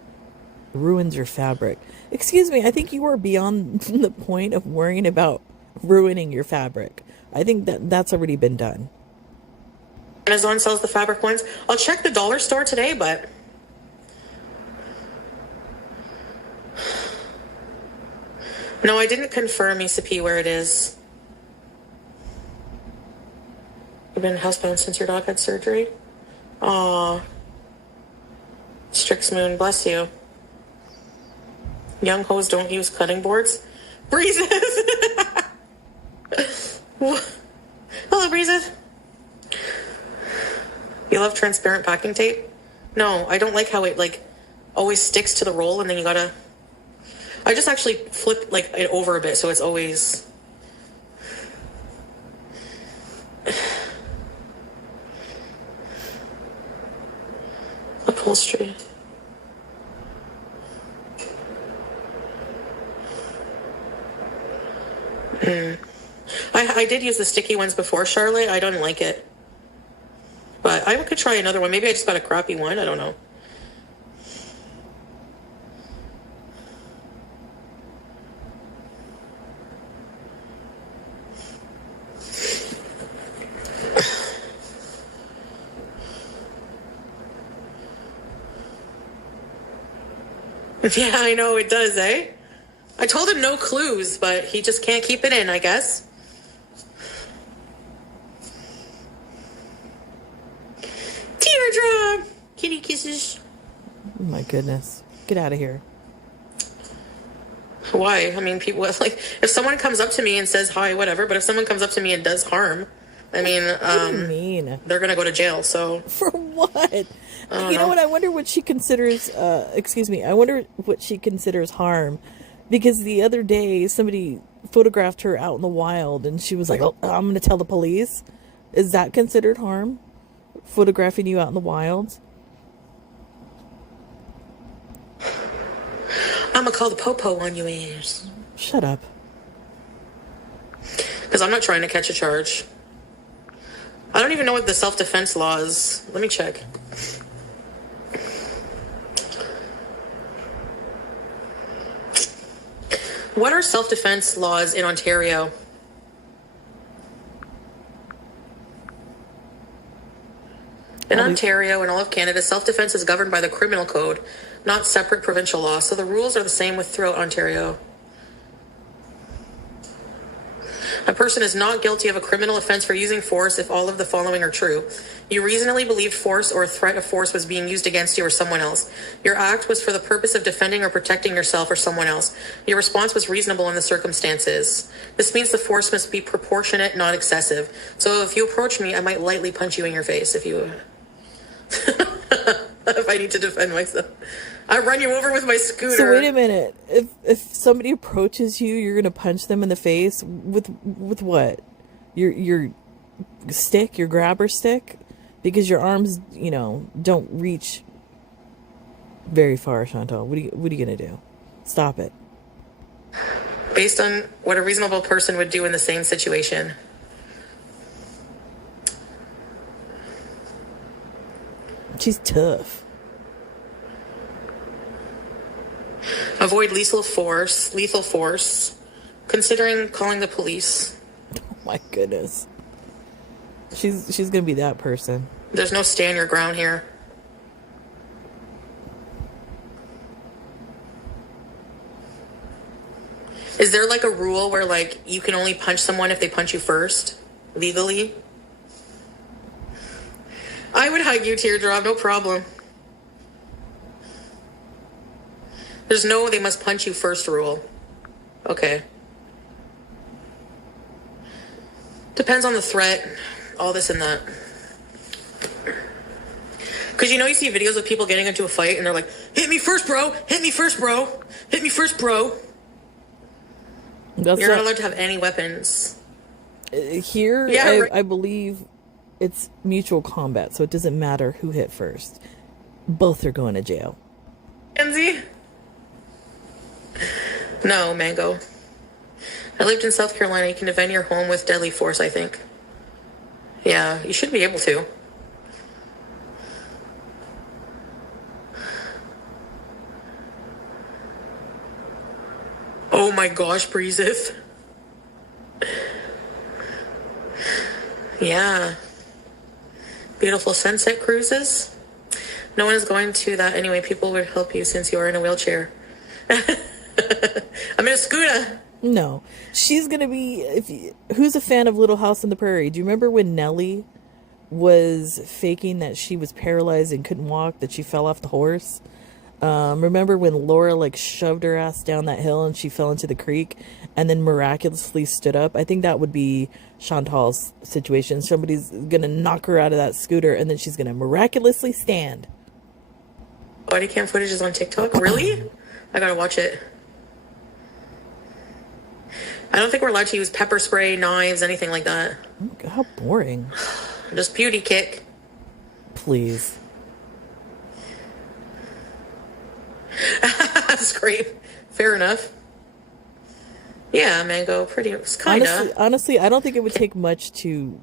Ruins your fabric. Excuse me, I think you are beyond the point of worrying about ruining your fabric. I think that's already been done. Amazon sells the fabric ones. I'll check the dollar store today, but... No, I didn't confirm ECP where it is. You've been housebound since your dog had surgery? Aw. Strix Moon, bless you. Young hoes don't use cutting boards. Breezes! Hello, Breezes. You love transparent packing tape? No, I don't like how it, like, always sticks to the roll and then you gotta... I just actually flip, like, it over a bit so it's always... Upholstery. I did use the sticky ones before, Charlotte. I don't like it. But I could try another one. Maybe I just got a crappy one. I don't know. Yeah, I know it does, eh? I told him no clues, but he just can't keep it in, I guess. Teardrop! Kitty kisses. Oh my goodness. Get out of here. Why? I mean, people, like, if someone comes up to me and says hi, whatever, but if someone comes up to me and does harm, I mean, What do you mean? they're gonna go to jail. So For what? You know what? I wonder what she considers. Excuse me. I wonder what she considers harm, because the other day somebody photographed her out in the wild, and she was like, "Oh, I'm going to tell the police." Is that considered harm? Photographing you out in the wild? I'm gonna call the popo on you ass. Shut up. Because I'm not trying to catch a charge. I don't even know what the self-defense law is. Let me check. What are self-defense laws in Ontario? In Ontario and all of Canada, self-defense is governed by the criminal code, not separate provincial law. So the rules are the same throughout Ontario. A person is not guilty of a criminal offense for using force if all of the following are true. You reasonably believed force or a threat of force was being used against you or someone else. Your act was for the purpose of defending or protecting yourself or someone else. Your response was reasonable in the circumstances. This means the force must be proportionate, not excessive. So if you approach me, I might lightly punch you in your face if you... if I need to defend myself. I run you over with my scooter. So wait a minute. If somebody approaches you, you're gonna punch them in the face with what? Your stick, your grabber stick, because your arms, don't reach very far, Chantal. What are you gonna do? Stop it. Based on what a reasonable person would do in the same situation. She's tough. Avoid lethal force, considering calling the police. Oh my goodness. She's gonna be that person. There's no stand your ground here. Is there like a rule where like you can only punch someone if they punch you first, legally? I would hug you, Teardrop, no problem. There's no they must punch you first rule. Okay. Depends on the threat, all this and that. Because you see videos of people getting into a fight and they're like, hit me first, bro! Hit me first, bro! Hit me first, bro! You're not allowed to have any weapons. Here, yeah, I believe it's mutual combat, so it doesn't matter who hit first. Both are going to jail. Kenzie? No, Mango. I lived in South Carolina. You can defend your home with deadly force, I think. Yeah, you should be able to. Oh my gosh, Breezeth. Yeah. Beautiful sunset cruises. No one is going to that anyway. People would help you since you are in a wheelchair. I'm in a scooter. No. She's going to be... who's a fan of Little House on the Prairie? Do you remember when Nellie was faking that she was paralyzed and couldn't walk, that she fell off the horse? Remember when Laura shoved her ass down that hill and she fell into the creek and then miraculously stood up? I think that would be Chantal's situation. Somebody's gonna knock her out of that scooter and then she's gonna miraculously stand. Body cam footage is on TikTok? Really? I gotta watch it. I don't think we're allowed to use pepper spray, knives, anything like that. How boring. Just beauty kick. Please. That's great. Fair enough. Yeah, Mango, pretty kinda. Honestly, I don't think it would take much to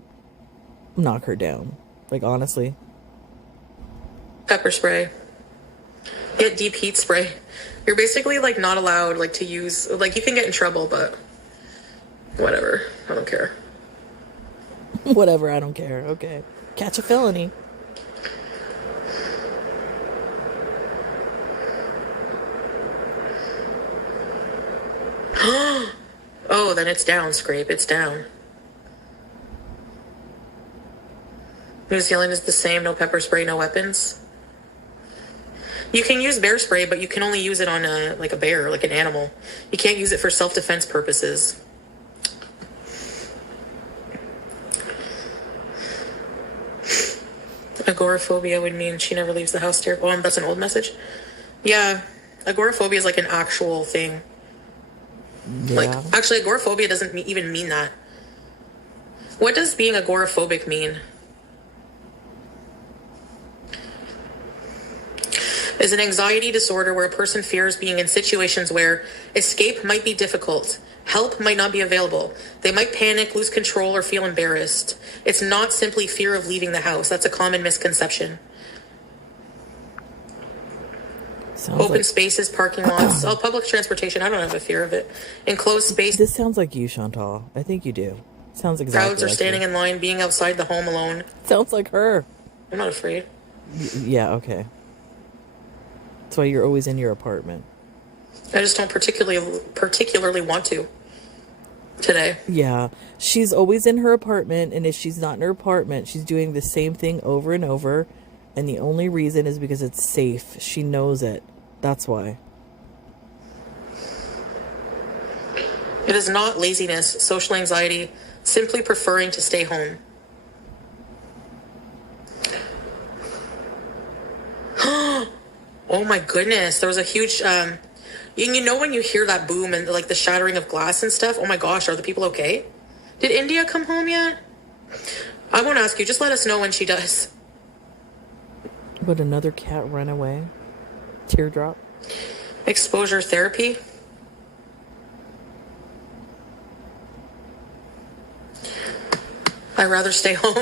knock her down. Honestly. Pepper spray. Get deep heat spray. You're basically not allowed to use you can get in trouble, but whatever. I don't care. Whatever, I don't care. Okay. Catch a felony. Oh, then it's down, Scrape. It's down. New Zealand is the same. No pepper spray, no weapons. You can use bear spray, but you can only use it on a bear, an animal. You can't use it for self-defense purposes. Agoraphobia would mean she never leaves the house, dear. Oh, that's an old message. Yeah, agoraphobia is like an actual thing. Yeah. Like, actually, agoraphobia doesn't even mean that. What does being agoraphobic mean? Is an anxiety disorder where a person fears being in situations where escape might be difficult, help might not be available. They might panic, lose control, or feel embarrassed. It's not simply fear of leaving the house. That's a common misconception. Open spaces, parking lots, public transportation. I don't have a fear of it. Enclosed space. This sounds like you, Chantal. I think you do. Sounds exactly Crowds are like standing you. in line, being outside the home alone. Sounds like her. I'm not afraid. Yeah, okay. That's why you're always in your apartment. I just don't particularly want to today. Yeah, she's always in her apartment, and if she's not in her apartment, she's doing the same thing over and over, and the only reason is because it's safe. She knows it. That's why. It is not laziness, social anxiety, simply preferring to stay home. Oh my goodness, there was a huge, you know when you hear that boom and like the shattering of glass and stuff? Oh my gosh, are the people okay? Did India come home yet? I won't ask you, just let us know when she does. Would another cat run away? Teardrop? Exposure therapy? I'd rather stay home.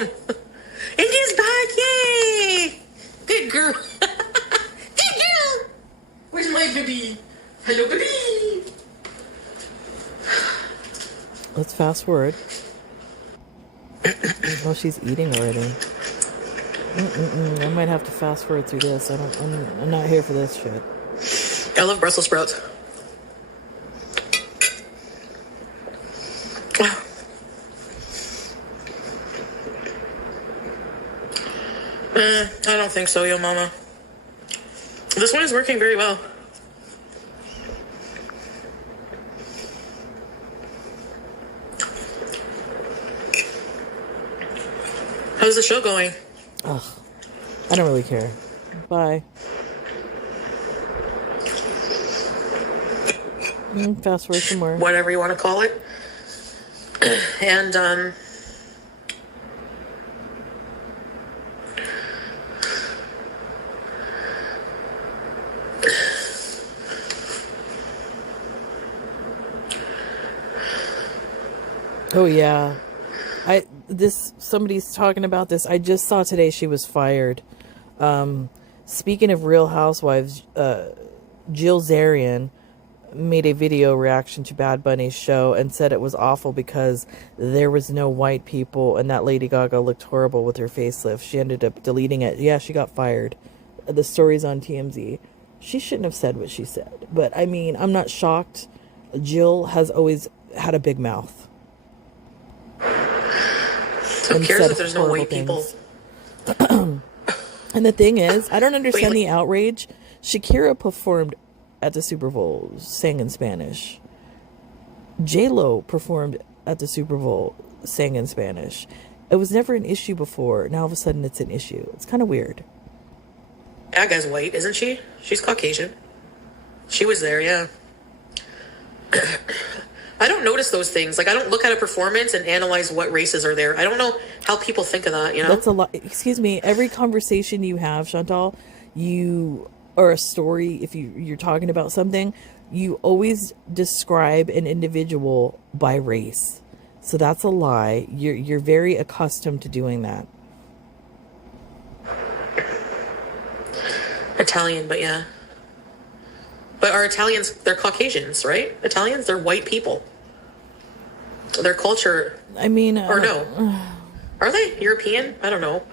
India's back, yay! Good girl. Good girl. Where's my baby? Hello, baby. Let's fast forward. Oh, she's eating already. I might have to fast forward through this. I'm not here for this shit. I love Brussels sprouts. I don't think so, yo mama. This one is working very well. How's the show going? Ugh. I don't really care. Bye. Fast forward some more. Whatever you want to call it. And, oh yeah. Somebody's talking about this. I just saw today she was fired. Speaking of Real Housewives, Jill Zarian made a video reaction to Bad Bunny's show and said it was awful because there was no white people and that Lady Gaga looked horrible with her facelift. She ended up deleting it. Yeah, she got fired. The story's on TMZ. She shouldn't have said what she said. But, I mean, I'm not shocked. Jill has always had a big mouth. who cares if there's no white people? And the thing is, I don't understand the outrage. Shakira performed at the Super Bowl, sang in Spanish. J-Lo performed at the Super Bowl, sang in Spanish. It was never an issue before. Now all of a sudden it's an issue. It's kind of weird. That guy's white, isn't she? She's Caucasian. She was there, yeah. I don't notice those things. Like, I don't look at a performance and analyze what races are there. I don't know how people think of that, you know? That's a lot. Excuse me. Every conversation you have, Chantal, or a story, if you're talking about something, you always describe an individual by race. So that's a lie. You're very accustomed to doing that. Italian, but yeah. But are Italians, they're Caucasians, right? Italians, they're white people. Their culture. I mean... or no. Are they European? I don't know.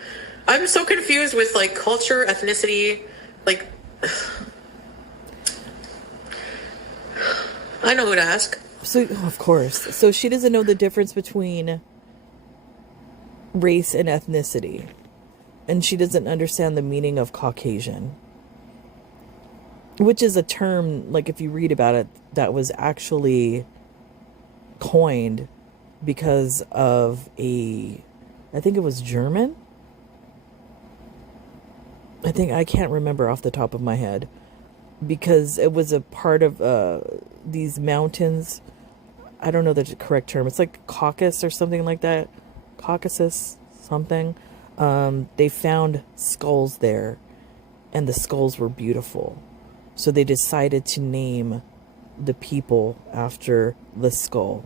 I'm so confused with, like, culture, ethnicity, like... I know who to ask. So, of course. So she doesn't know the difference between race and ethnicity. And she doesn't understand the meaning of Caucasian. Which is a term, like if you read about it, that was actually coined because of I think it was German. I think I can't remember off the top of my head because it was a part of these mountains. I don't know the correct term. It's like Caucasus or something like that. Caucasus something. They found skulls there, and the skulls were beautiful. So they decided to name the people after the skull.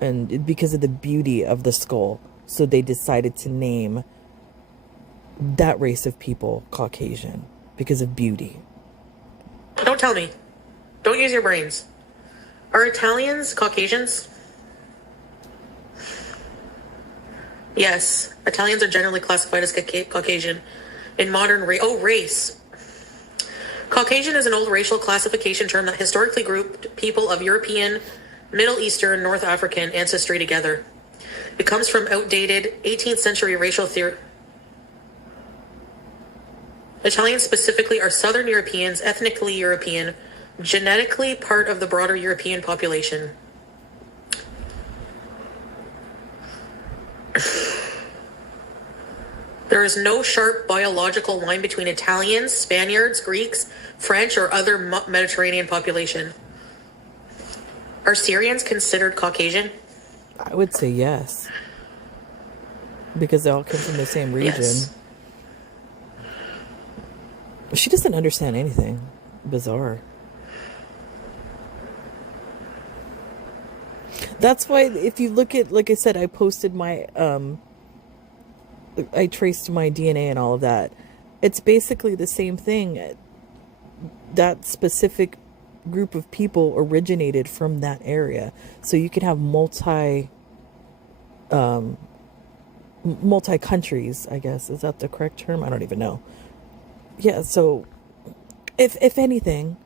And because of the beauty of the skull, so they decided to name that race of people Caucasian because of beauty. Don't tell me. Don't use your brains. Are Italians Caucasians? Yes. Italians are generally classified as Caucasian. In modern race. Caucasian is an old racial classification term that historically grouped people of European, Middle Eastern, North African ancestry together. It comes from outdated 18th century racial theory. Italians specifically are Southern Europeans, ethnically European, genetically part of the broader European population. There is no sharp biological line between Italians, Spaniards, Greeks, French, or other Mediterranean population. Are Syrians considered Caucasian? I would say yes. Because they all come from the same region. Yes. She doesn't understand anything. Bizarre. That's why if you look at, like I said, I posted my, I traced my DNA and all of that. It's basically the same thing. That specific group of people originated from that area. So you could have multi countries, I guess. Is that the correct term? I don't even know. Yeah, so if anything,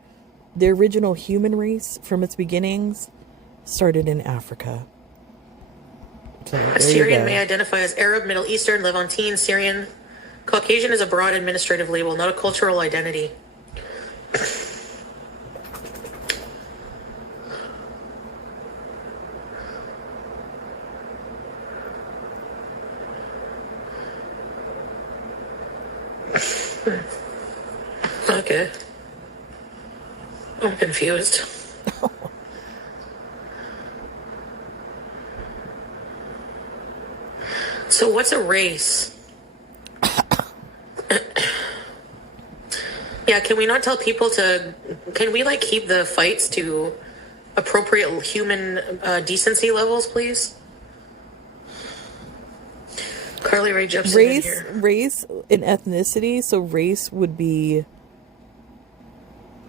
the original human race from its beginnings started in Africa. So, a Syrian may identify as Arab, Middle Eastern, Levantine, Syrian. Caucasian is a broad administrative label, not a cultural identity. Okay. I'm confused. So what's a race? Yeah, can we not tell people to... Can we, like, keep the fights to appropriate human decency levels, please? Carly Rae Jepsen in here. Race and ethnicity. So race would be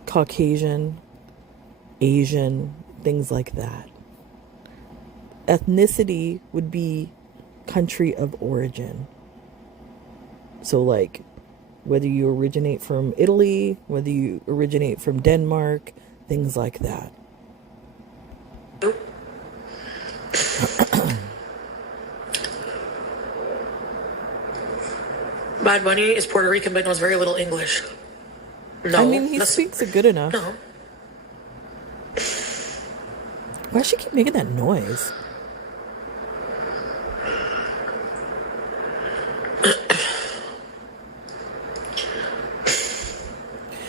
Caucasian, Asian, things like that. Ethnicity would be country of origin. So like whether you originate from Italy, whether you originate from Denmark, things like that. Bad Bunny is Puerto Rican but knows very little English. No. I mean, he speaks it good enough. No. Why does she keep making that noise?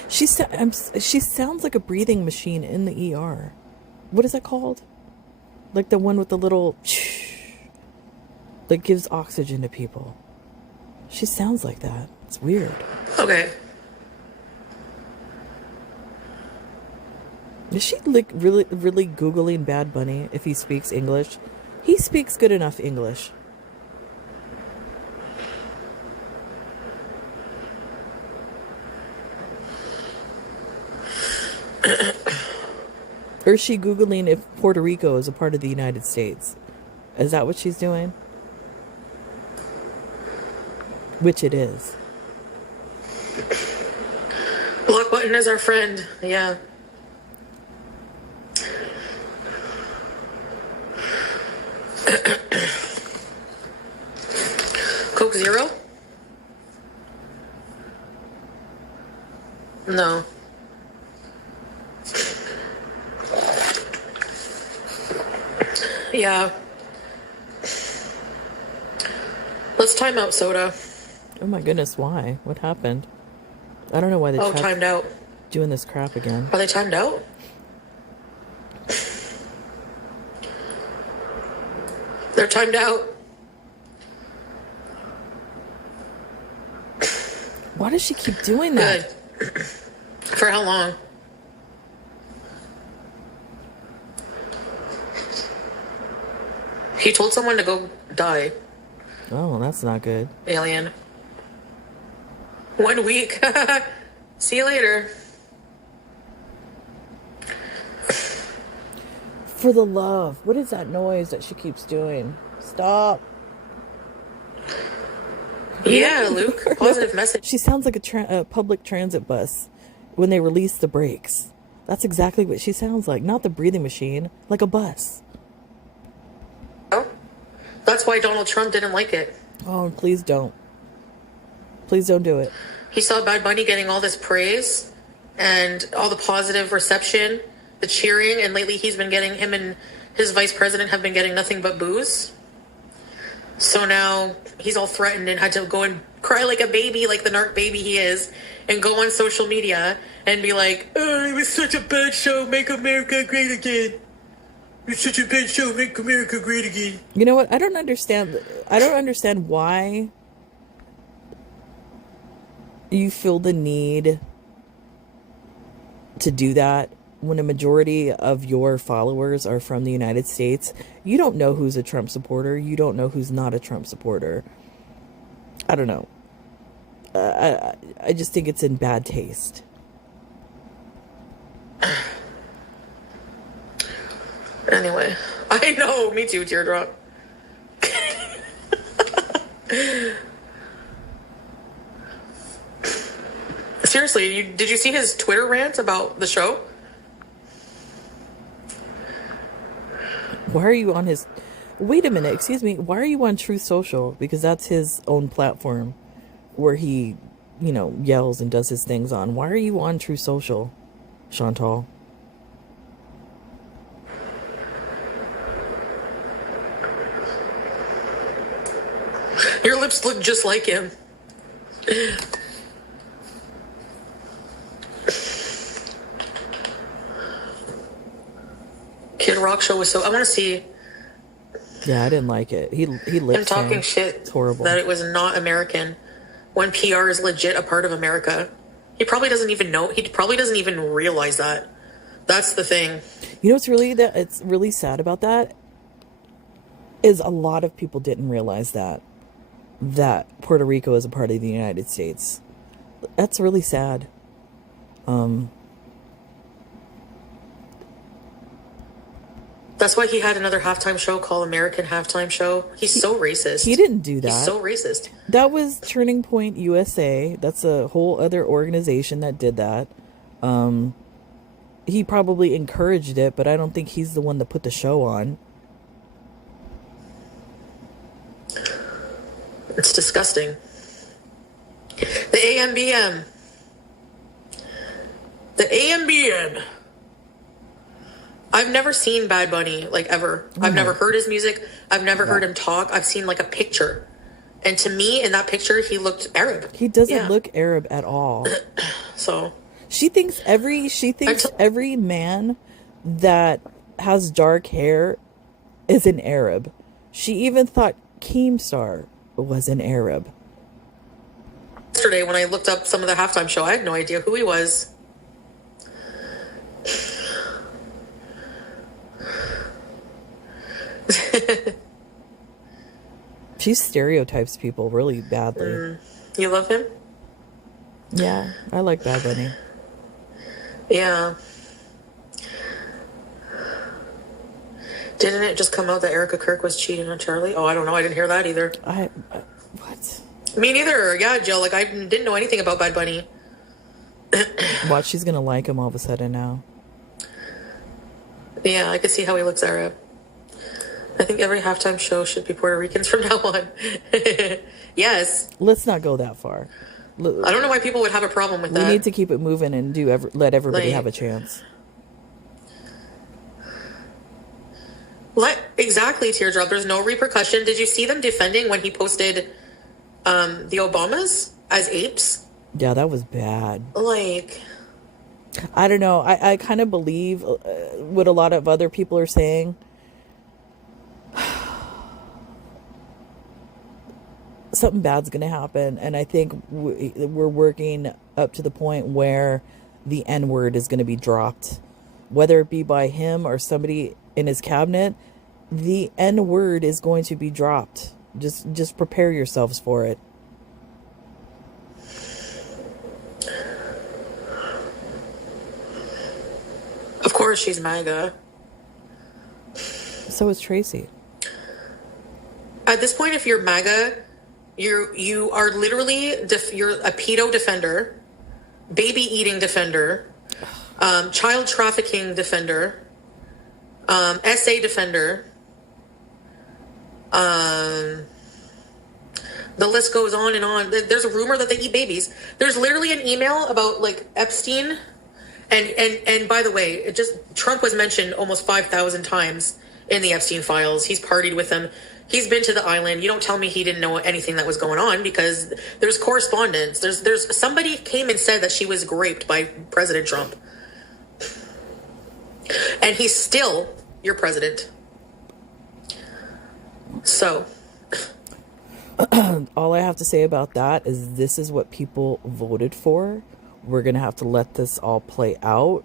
She sounds like a breathing machine in the ER. What is that called? Like the one with the little that gives oxygen to people. She sounds like that. It's weird. Okay. Is she like really Googling Bad Bunny if he speaks English? He speaks good enough English. Or is she Googling if Puerto Rico is a part of the United States? Is that what she's doing? Which it is. Block button is our friend. Yeah. Coke Zero? No. Yeah. Let's time out soda. Oh my goodness, why? What happened? I don't know why the Oh, chat's timed out. doing this crap again. Are they timed out? They're timed out. Why does she keep doing that? Good. For how long? He told someone to go die. Oh, that's not good. Alien. 1 week. See you later. For the love. What is that noise that she keeps doing? Stop. Yeah, Luke. Positive message. She sounds like a public transit bus when they release the brakes. That's exactly what she sounds like. Not the breathing machine, like a bus. Oh, that's why Donald Trump didn't like it. Oh, please don't. Please don't do it. He saw Bad Bunny getting all this praise and all the positive reception, the cheering, and lately he's been getting, him and his vice president have been getting nothing but boos. So now he's all threatened and had to go and cry like a baby, like the narc baby he is, and go on social media and be like, oh, it was such a bad show, make America great again. It was such a bad show, make America great again. You know what? I don't understand why you feel the need to do that when a majority of your followers are from the United States. You don't know who's a Trump supporter. You don't know who's not a Trump supporter. I don't know. I just think it's in bad taste. Anyway, I know, me too, teardrop. Seriously, did you see his Twitter rant about the show? Why are you on his... Wait a minute, excuse me. Why are you on Truth Social? Because that's his own platform where he, yells and does his things on. Why are you on Truth Social, Chantal? Your lips look just like him. Kid Rock show was so... I want to see... Yeah, I didn't like it. He lip him talking shit. It's horrible. That it was not American. When PR is legit a part of America. He probably doesn't even know. He probably doesn't even realize that. That's the thing. You know what's it's really sad about that? Is a lot of people didn't realize that Puerto Rico is a part of the United States. That's really sad. That's why he had another halftime show called American Halftime Show. He's so racist. He didn't do that. He's so racist. That was Turning Point USA. That's a whole other organization that did that. He probably encouraged it, but I don't think he's the one that put the show on. It's disgusting. The AMBM. The AMBM. I've never seen Bad Bunny, like, ever. I've never heard his music. I've never heard him talk. I've seen, like, a picture. And to me, in that picture, he looked Arab. He doesn't look Arab at all. So... She thinks every man that has dark hair is an Arab. She even thought Keemstar was an Arab. Yesterday, when I looked up some of the halftime show, I had no idea who he was. She stereotypes people really badly. You love him? Yeah, I like Bad Bunny. Yeah. Didn't it just come out that Erica Kirk was cheating on Charlie? Oh, I don't know. I didn't hear that either. What? Me neither. Yeah, Jill. Like, I didn't know anything about Bad Bunny. Watch, she's gonna like him all of a sudden now. Yeah, I could see how he looks Arab. I think every halftime show should be Puerto Ricans from now on. Yes. Let's not go that far. I don't know why people would have a problem with that. We need to keep it moving and let everybody have a chance. Exactly, Teardrop. There's no repercussion. Did you see them defending when he posted the Obamas as apes. Yeah, that was bad. Like, I don't know. I kind of believe what a lot of other people are saying. Something bad's going to happen. And I think we're working up to the point where the N word is going to be dropped. Whether it be by him or somebody in his cabinet, the N word is going to be dropped. Just prepare yourselves for it. of course she's MAGA. So is Tracy. At this point, if you're MAGA, you are literally you're a pedo defender, baby eating defender, child trafficking defender, SA defender. The list goes on and on. There's a rumor that they eat babies. There's literally an email about like Epstein, and by the way, it just Trump was mentioned almost 5,000 times in the Epstein files. He's partied with them. He's been to the island. You don't tell me he didn't know anything that was going on, because there's correspondence. There's somebody came and said that she was raped by President Trump, and he's still your president. So all I have to say about that is this is what people voted for. We're going to have to let this all play out,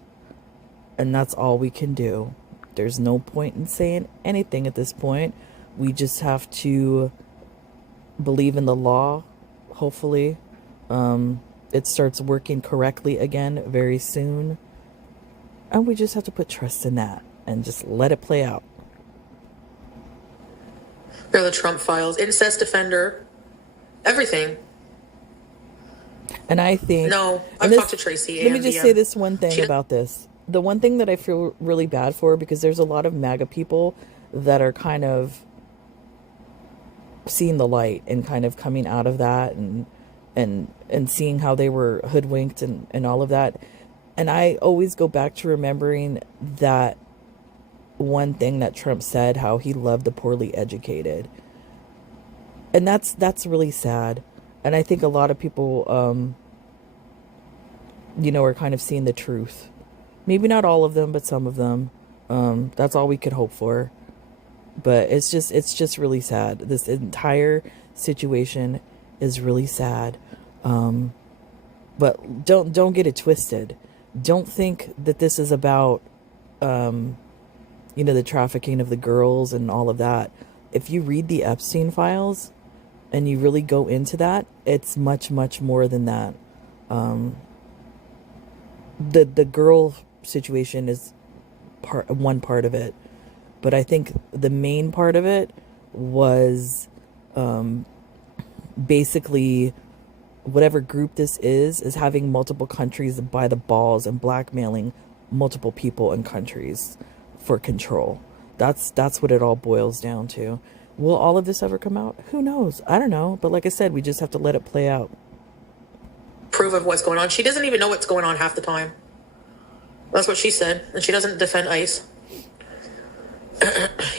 and that's all we can do. There's no point in saying anything at this point. We just have to believe in the law. Hopefully, it starts working correctly again very soon. And we just have to put trust in that and just let it play out. they're the Trump files, incest defender, everything. And I think... No, I've talked to Tracy. Let me just say this one thing about this. The one thing that I feel really bad for, because there's a lot of MAGA people that are kind of seeing the light and kind of coming out of that and seeing how they were hoodwinked and all of that. And I always go back to remembering that one thing that Trump said, how he loved the poorly educated. And that's really sad. And I think a lot of people, are kind of seeing the truth. Maybe not all of them, but some of them. That's all we could hope for. But it's just really sad. This entire situation is really sad. But don't get it twisted. Don't think that this is about, the trafficking of the girls and all of that. If you read the Epstein files and you really go into that, it's much, much more than that. The girl situation is one part of it. But I think the main part of it was basically whatever group this is having multiple countries by the balls and blackmailing multiple people and countries for control. That's what it all boils down to. Will all of this ever come out? Who knows? I don't know. But like I said, we just have to let it play out. Proof of what's going on. She doesn't even know what's going on half the time. That's what she said. And she doesn't defend ICE.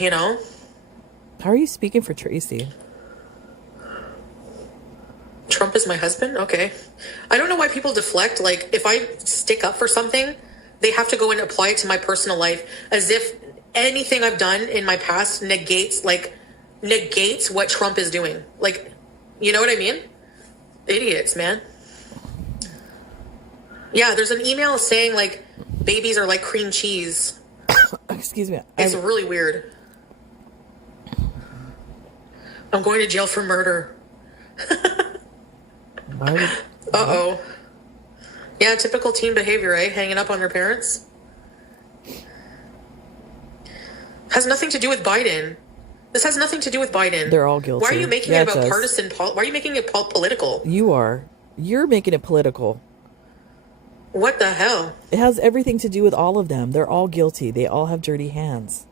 How are you speaking for Tracy? Trump is my husband? Okay. I don't know why people deflect. Like, if I stick up for something, they have to go and apply it to my personal life as if anything I've done in my past negates what Trump is doing. Like, you know what I mean? Idiots, man. Yeah, there's an email saying, like, babies are like cream cheese. Excuse me. It's really weird. I'm going to jail for murder. Uh-oh. Yeah, typical teen behavior, eh? Hanging up on their parents. Has nothing to do with Biden. This has nothing to do with Biden. They're all guilty. Why are you making it about partisan... Why are you making it political? You are. You're making it political. What the hell? It has everything to do with all of them. They're all guilty. They all have dirty hands.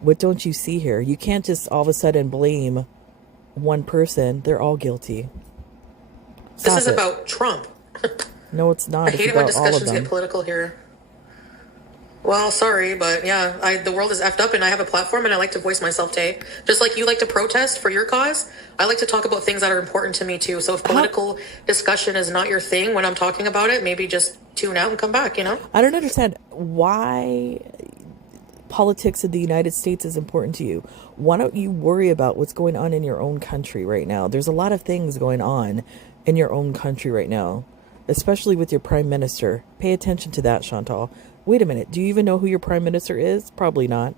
What don't you see here? You can't just all of a sudden blame one person. They're all guilty. This is about Trump. No, it's not. I hate it when discussions get political here. Well, sorry, but yeah, the world is effed up, and I have a platform, and I like to voice myself, Tay. Just like you like to protest for your cause, I like to talk about things that are important to me too. So if political discussion is not your thing when I'm talking about it, maybe just tune out and come back. I don't understand why politics in the United States is important to you. Why don't you worry about what's going on in your own country right now? There's a lot of things going on in your own country right now, especially with your prime minister. Pay attention to that, Chantal. Wait a minute. Do you even know who your prime minister is? Probably not.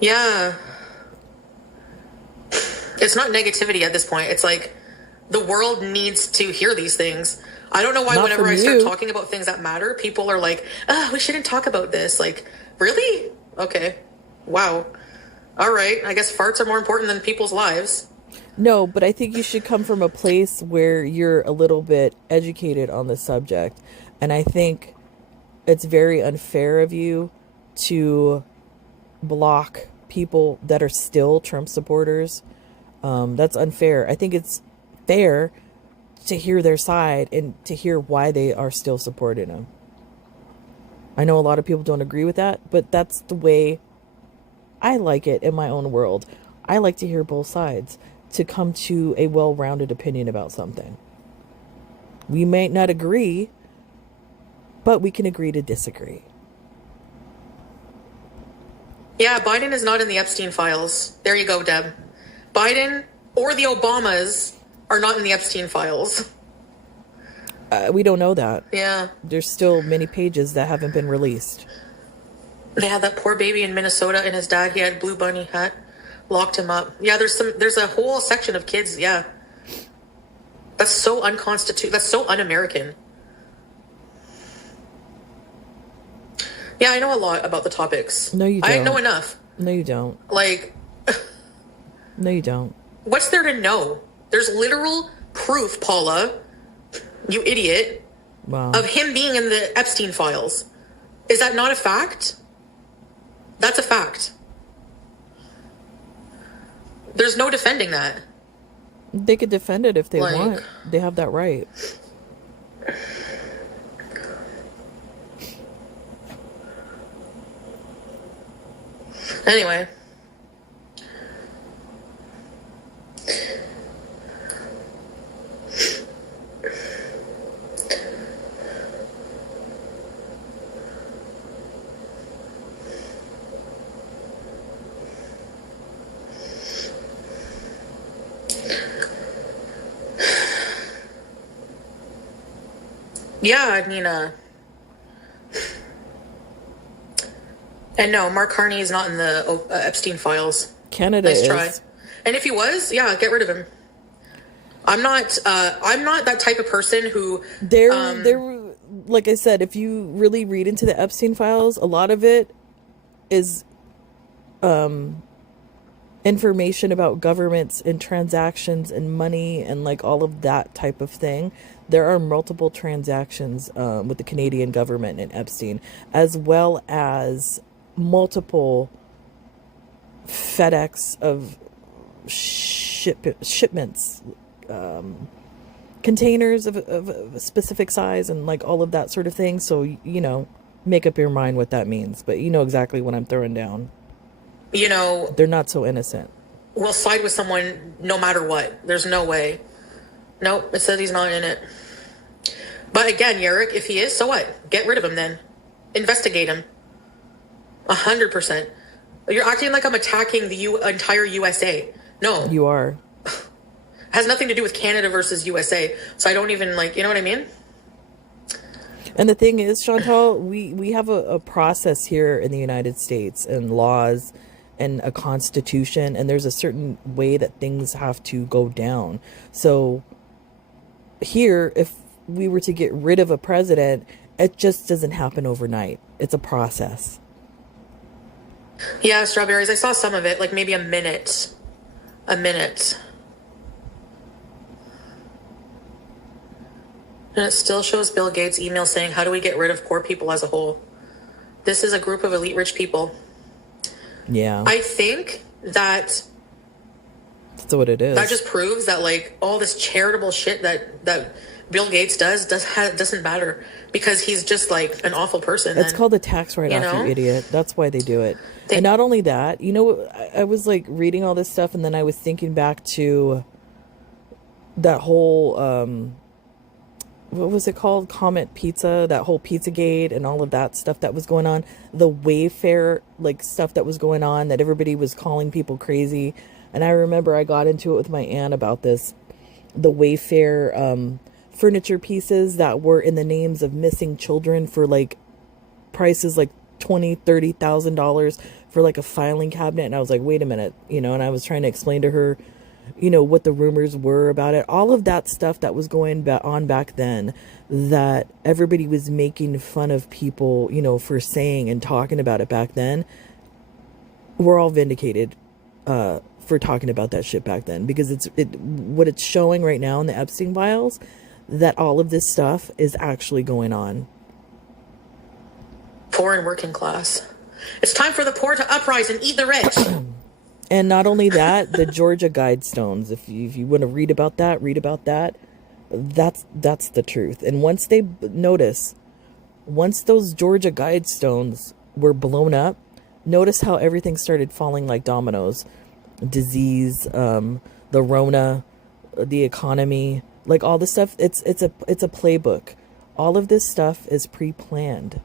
Yeah. It's not negativity at this point. It's like the world needs to hear these things. I don't know why Not whenever from I start you. talking about things that matter, people are like, we shouldn't talk about this. Like, really? Okay. Wow. All right. I guess farts are more important than people's lives. No, but I think you should come from a place where you're a little bit educated on the subject. And I think it's very unfair of you to block people that are still Trump supporters. That's unfair. I think it's fair to hear their side and to hear why they are still supporting him. I know a lot of people don't agree with that, but that's the way I like it in my own world. I like to hear both sides to come to a well-rounded opinion about something. We may not agree, but we can agree to disagree. Yeah, Biden is not in the Epstein files. There you go, Deb. Biden or the Obamas are not in the Epstein files. We don't know that. Yeah. There's still many pages that haven't been released. They had that poor baby in Minnesota, and his dad, he had Blue Bunny hat, locked him up. Yeah, there's a whole section of kids. Yeah. That's so unconstitutional. That's so un-American. Yeah, I know a lot about the topics. No, you don't. I know enough. No, you don't. Like, No, you don't. what's there to know? There's literal proof, Paula, you idiot, Wow. of him being in the Epstein files. Is that not a fact? That's a fact. There's no defending that. They could defend it if they Like- want. They have that right. Anyway. Yeah, I mean, and no, Mark Carney is not in the Epstein files. Canada Nice is. try. And if he was, yeah, get rid of him. I'm not that type of person who There, like I said, if you really read into the Epstein files, a lot of it is information about governments and transactions and money and like all of that type of thing. There are multiple transactions with the Canadian government and Epstein, as well as multiple FedEx of shipments, containers of a specific size and like all of that sort of thing. So, you know, make up your mind what that means, but you know exactly what I'm throwing down. you know, They're not so innocent. will side with someone no matter what. There's no way. Nope, it says he's not in it. But again, Yarrick, if he is, so what? Get rid of him then. Investigate him. 100%. You're acting like I'm attacking the entire USA. No. You are. Has nothing to do with Canada versus USA. So I don't even like, you know what I mean? And the thing is, Chantal, we have a process here in the United States and laws and a constitution, and there's a certain way that things have to go down. So here, if we were to get rid of a president, it just doesn't happen overnight. It's a process. Yeah, strawberries. I saw some of it, like maybe a minute. A minute. And it still shows Bill Gates' email saying, how do we get rid of poor people as a whole? This is a group of elite rich people. Yeah, I think that that's what it is. that just proves that, like, all this charitable shit that Bill Gates doesn't matter because he's just like an awful person. It's then. called the tax write-off, you idiot. That's why they do it. And not only that, you know, I was like reading all this stuff, and then I was thinking back to that whole, what was it called? Comet Pizza, that whole Pizzagate and all of that stuff that was going on. The Wayfair, like, stuff that was going on, that everybody was calling people crazy. And I remember I got into it with my aunt about this. The Wayfair furniture pieces that were in the names of missing children for like prices like $20,000-$30,000 for like a filing cabinet. And I was like, wait a minute, you know, and I was trying to explain to her, you know, what the rumors were about it. All of that stuff that was going on back then, that everybody was making fun of people, you know, for saying and talking about it back then. We're all vindicated for talking about that shit back then, because what it's showing right now in the Epstein files, that all of this stuff is actually going on. Poor and working class. It's time for the poor to uprise and eat the rich. And not only that, the Georgia Guidestones. If you want to read about that. That's the truth. And once those Georgia Guidestones were blown up, notice how everything started falling like dominoes. Disease, the Rona, the economy, like all this stuff. It's a playbook. All of this stuff is pre-planned.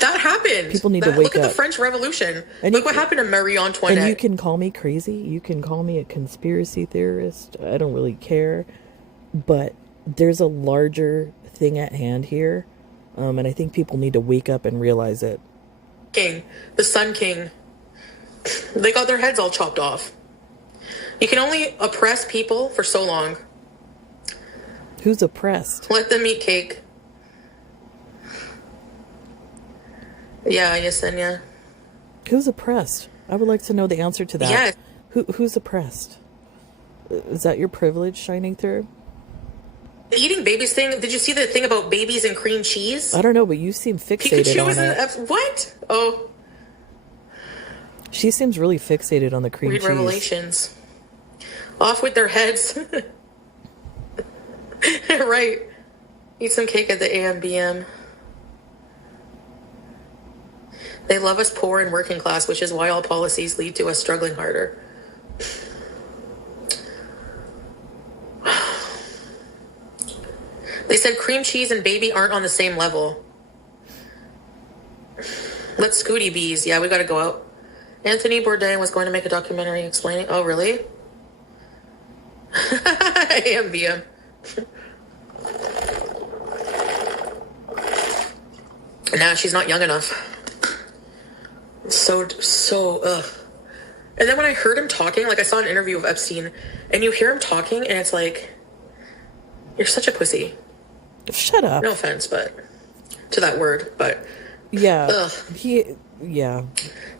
That happened. People need to wake Look at up. the French Revolution. And look what happened to Marie Antoinette. And you can call me crazy. You can call me a conspiracy theorist. I don't really care. But there's a larger thing at hand here. And I think people need to wake up and realize it. King, the Sun King. They got their heads all chopped off. You can only oppress people for so long. Who's oppressed? Let them eat cake. Yeah, Yesenia. Who's oppressed? I would like to know the answer to that. Yes. Who's oppressed? Is that your privilege shining through? The eating babies thing. Did you see the thing about babies and cream cheese? I don't know, but you seem fixated Pikachu on was in it. what? Oh. She seems really fixated on the cream Read cheese. Revelations. Off with their heads. Right. Eat some cake at the AMBM. They love us poor and working class, which is why all policies lead to us struggling harder. They said cream cheese and baby aren't on the same level. Let's Scooty bees. Yeah, we gotta go out. Anthony Bourdain was going to make a documentary explaining... Oh, really? AMBM. Nah, she's not young enough. So, ugh. And then when I heard him talking, like I saw an interview of Epstein, and you hear him talking, and it's like, you're such a pussy. Shut up. No offense, but to that word, but yeah, ugh.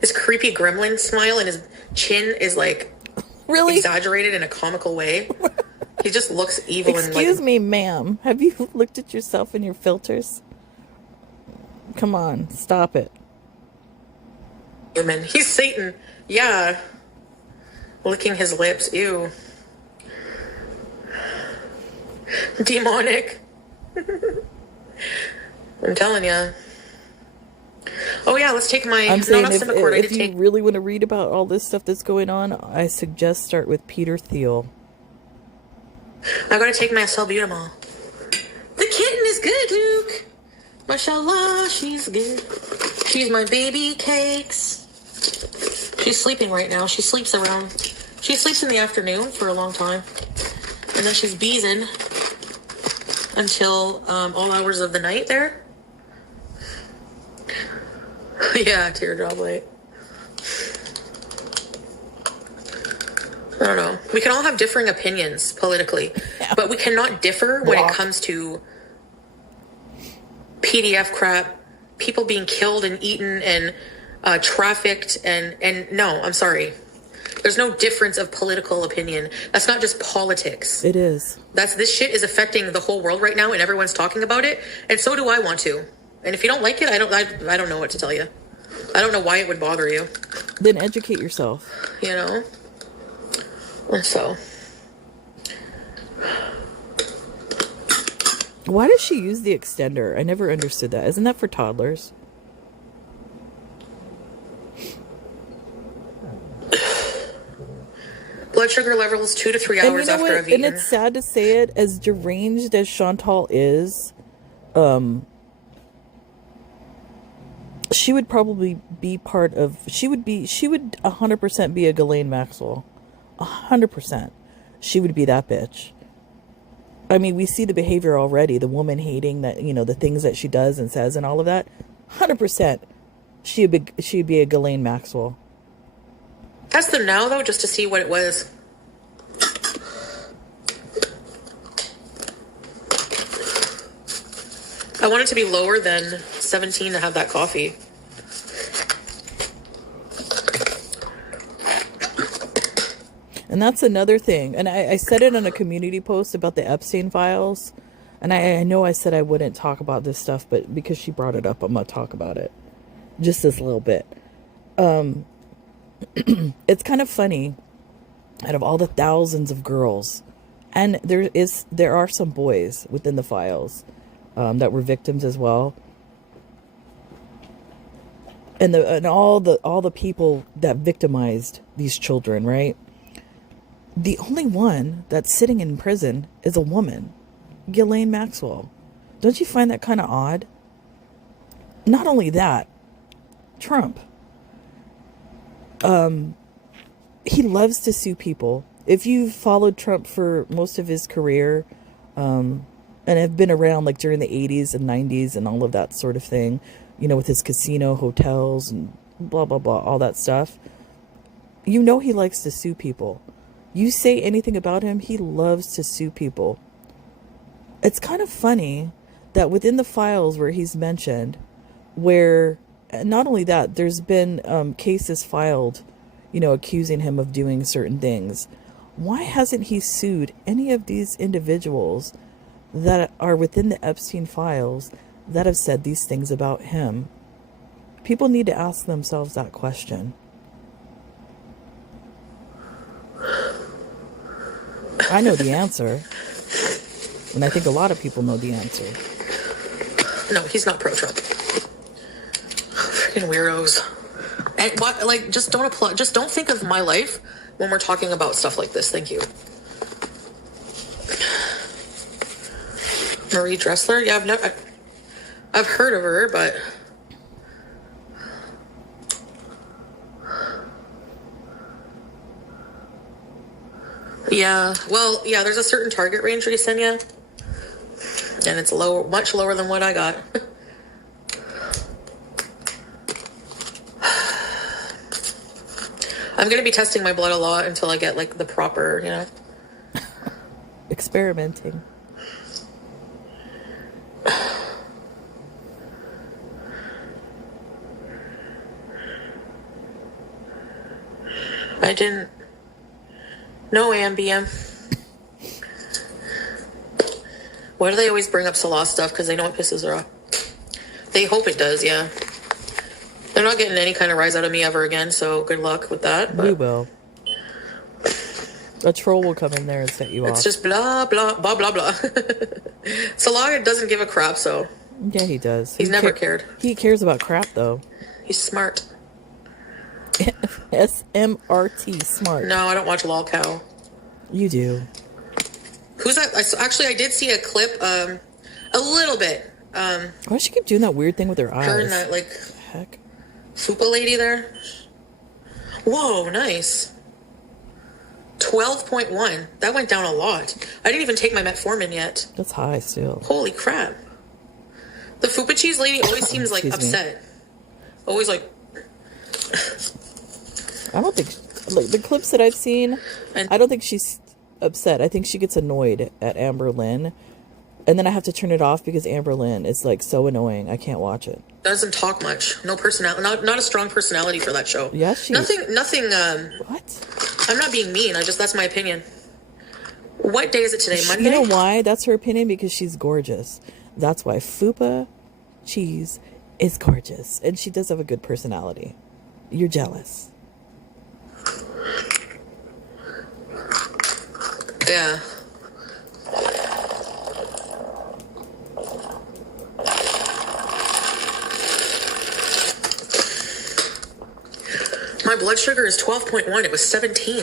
His creepy gremlin smile and his chin is like really exaggerated in a comical way. He just looks evil. Excuse me, ma'am. Have you looked at yourself in your filters? Come on, stop it. Human. He's Satan. Yeah. Licking his lips. Ew. Demonic. I'm telling ya. Oh yeah, let's take my... I'm saying if you really want to read about all this stuff that's going on, I suggest start with Peter Thiel. I gotta take my salbutamol. The kitten is good, Luke. Mashallah, she's good. She's my baby cakes. She's sleeping right now. She sleeps in the afternoon for a long time. And then she's beezing until all hours of the night there. Yeah, teardrop light. I don't know. We can all have differing opinions politically, but we cannot differ when it comes to PDF crap, people being killed and eaten and trafficked and no, I'm sorry. There's no difference of political opinion. That's not just politics. It is. This shit is affecting the whole world right now, and everyone's talking about it, and so do I want to. And if you don't like it, I don't know what to tell you. I don't know why it would bother you. Then educate yourself. You know? So. Why does she use the extender? I never understood that. Isn't that for toddlers? Blood sugar levels 2 to 3 hours after I've eaten. And it's sad to say it, as deranged as Chantal is, she would probably be part of, she would 100% be a Ghislaine Maxwell. 100%. She would be that bitch. I mean, we see the behavior already, the woman hating that, the things that she does and says and all of that. 100%. She'd be a Ghislaine Maxwell. Test them now, though, just to see what it was. I want it to be lower than 17 to have that coffee. And that's another thing. And I said it on a community post about the Epstein files. And I know I said I wouldn't talk about this stuff, but because she brought it up, I'm going to talk about it. Just this little bit. It's kind of funny, out of all the thousands of girls, and there are some boys within the files that were victims as well, and all the people that victimized these children, right? The only one that's sitting in prison is a woman, Ghislaine Maxwell. Don't you find that kind of odd? Not only that, Trump. He loves to sue people. If you've followed Trump for most of his career, and have been around like during the 80s and 90s and all of that sort of thing, with his casino hotels and blah, blah, blah, all that stuff, he likes to sue people. You say anything about him, he loves to sue people. It's kind of funny that within the files where he's mentioned, where not only that, there's been cases filed, accusing him of doing certain things. Why hasn't he sued any of these individuals that are within the Epstein files that have said these things about him? People need to ask themselves that question. I know the answer. And I think a lot of people know the answer. No, he's not pro-Trump. Freaking weirdos. And what, just don't apply. Just don't think of my life when we're talking about stuff like this. Thank you. Marie Dressler. Yeah, I've heard of her, but yeah. Well, yeah. There's a certain target range, Yesenia, and it's much lower than what I got. I'm going to be testing my blood a lot until I get, the proper, Experimenting. I didn't know AMBM. Why do they always bring up Salah stuff? Because they know it pisses her off. They hope it does, yeah. They're not getting any kind of rise out of me ever again, so good luck with that. But we will. A troll will come in there and set you off. It's just blah, blah, blah, blah, blah. Salah doesn't give a crap, so. Yeah, he does. He's never cared. He cares about crap, though. He's smart. SMRT, smart. No, I don't watch Lol Cow. You do. Who's that? Actually, I did see a clip, a little bit. Why does she keep doing that weird thing with her eyes? Her and that, heck? Fupa lady there. Whoa, nice. 12.1. That went down a lot. I didn't even take my metformin yet. That's high still. Holy crap. The Fupa cheese lady always seems upset. Always I don't think, the clips that I've seen, I don't think she's upset. I think she gets annoyed at Amber Lynn. And then I have to turn it off because Amber Lynn is so annoying. I can't watch it. Doesn't talk much. No personality. Not a strong personality for that show. Yeah, she. Nothing. What? I'm not being mean. That's my opinion. What day is it today? Monday? You know why that's her opinion? Because she's gorgeous. That's why Fupa cheese is gorgeous. And she does have a good personality. You're jealous. Yeah. My blood sugar is 12.1. It was 17.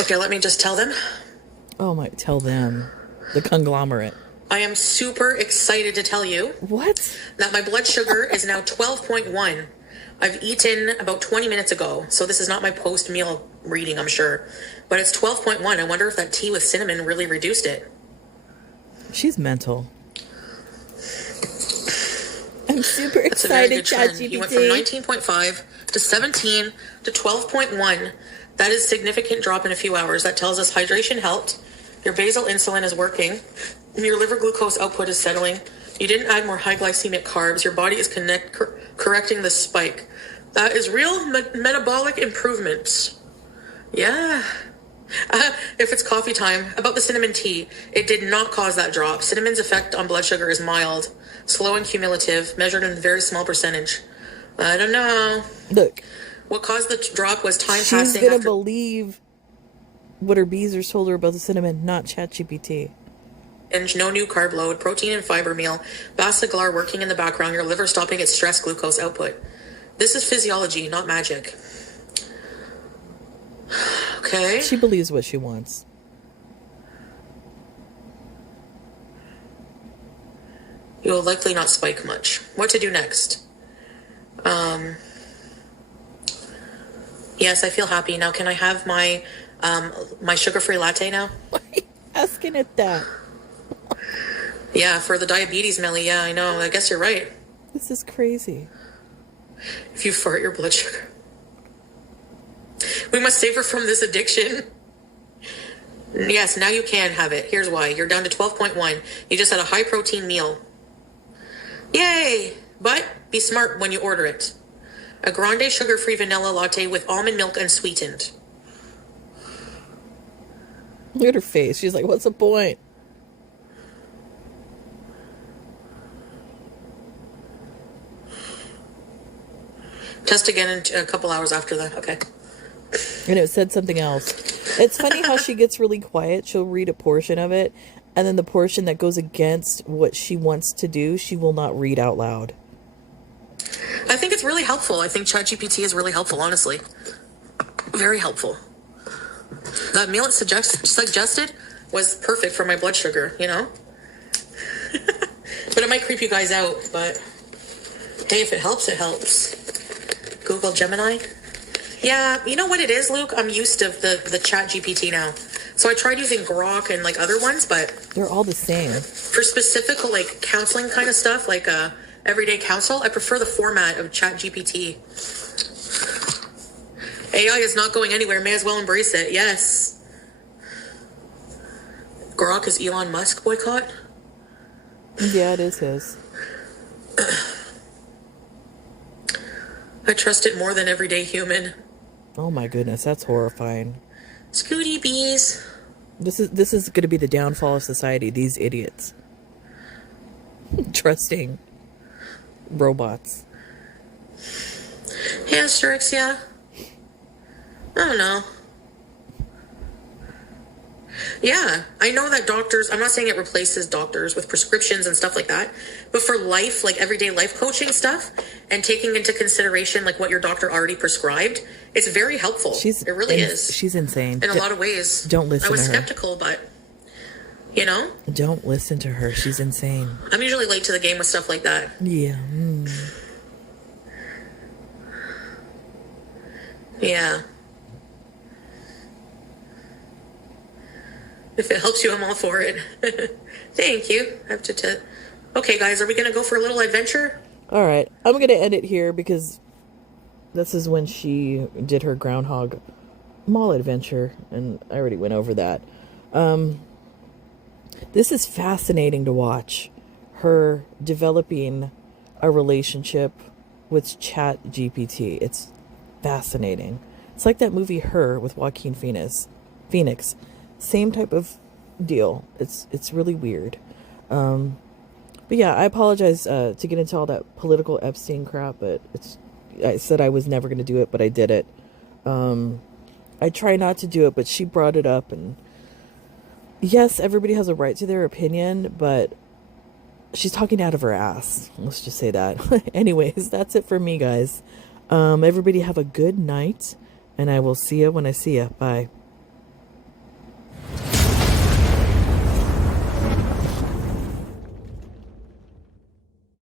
Okay, let me just tell them. Oh my, tell them. The conglomerate. I am super excited to tell you. What? That my blood sugar is now 12.1. I've eaten about 20 minutes ago, so this is not my post-meal reading, I'm sure. But it's 12.1. I wonder if that tea with cinnamon really reduced it. She's mental. I'm super That's a very excited, good trend. ChatGPT. You went from 19.5 to 17 to 12.1. That is a significant drop in a few hours. That tells us hydration helped. Your basal insulin is working. Your liver glucose output is settling. You didn't add more high glycemic carbs. Your body is correcting the spike. That is real metabolic improvements. Yeah. If it's coffee time, about the cinnamon tea, it did not cause that drop. Cinnamon's effect on blood sugar is mild, slow and cumulative, measured in a very small percentage. I don't know. Look. What caused the drop was time She's passing. gonna believe what her bees told her about the cinnamon, not ChatGPT. And no new carb load, protein and fiber meal, Basaglar working in the background, your liver stopping its stress glucose output. This is physiology, not magic. Okay. She believes what she wants. You will likely not spike much. What to do next? Yes, I feel happy. Now can I have my my sugar-free latte now? Why are you asking it that? Yeah, for the diabetes, Melly. Yeah, I know. I guess you're right. This is crazy. If you fart, your blood sugar. We must save her from this addiction. Yes, now you can have it. Here's why. You're down to 12.1. You just had a high-protein meal. Yay! But be smart when you order it. A grande sugar-free vanilla latte with almond milk unsweetened. Look at her face. She's like, what's the point? Test again in a couple hours after that. Okay. And it said something else. It's funny how she gets really quiet. She'll read a portion of it, and then the portion that goes against what she wants to do, she will not read out loud. I think it's really helpful. I think ChatGPT is really helpful, honestly. Very helpful. That meal it suggested was perfect for my blood sugar, you know? But it might creep you guys out, but hey, if it helps, it helps. Google Gemini. Yeah, you know what it is, Luke? I'm used to the ChatGPT now. So I tried using Grok and like other ones, but they're all the same. For specific like counseling kind of stuff, like everyday counsel, I prefer the format of ChatGPT. AI is not going anywhere. May as well embrace it. Yes. Grok is Elon Musk boycott? Yeah, it is his. I trust it more than everyday human. Oh my goodness, that's horrifying. Scooty bees. This is going to be the downfall of society. These idiots trusting robots. Hey, Asterix, yeah. I don't know. Yeah, I know that doctors, I'm not saying it replaces doctors with prescriptions and stuff like that, but for life, like everyday life coaching stuff and taking into consideration like what your doctor already prescribed, it's very helpful. It really is. She's insane. In a lot of ways. Don't listen to her. I was skeptical, but, you know? Don't listen to her. She's insane. I'm usually late to the game with stuff like that. Yeah. Yeah. If it helps you, I'm all for it. Thank you. I have to okay, guys, are we going to go for a little adventure? All right. I'm going to end it here because this is when she did her groundhog mall adventure, and I already went over that. This is fascinating to watch. Her developing a relationship with ChatGPT. It's fascinating. It's like that movie Her with Joaquin Phoenix. Same type of deal. It's really weird. But yeah, I apologize to get into all that political Epstein crap, but I said I was never going to do it, but I did it. I try not to do it, but she brought it up, and yes, everybody has a right to their opinion, but she's talking out of her ass. Let's just say that. Anyways, that's it for me, guys. Everybody have a good night, and I will see you when I see you. Bye.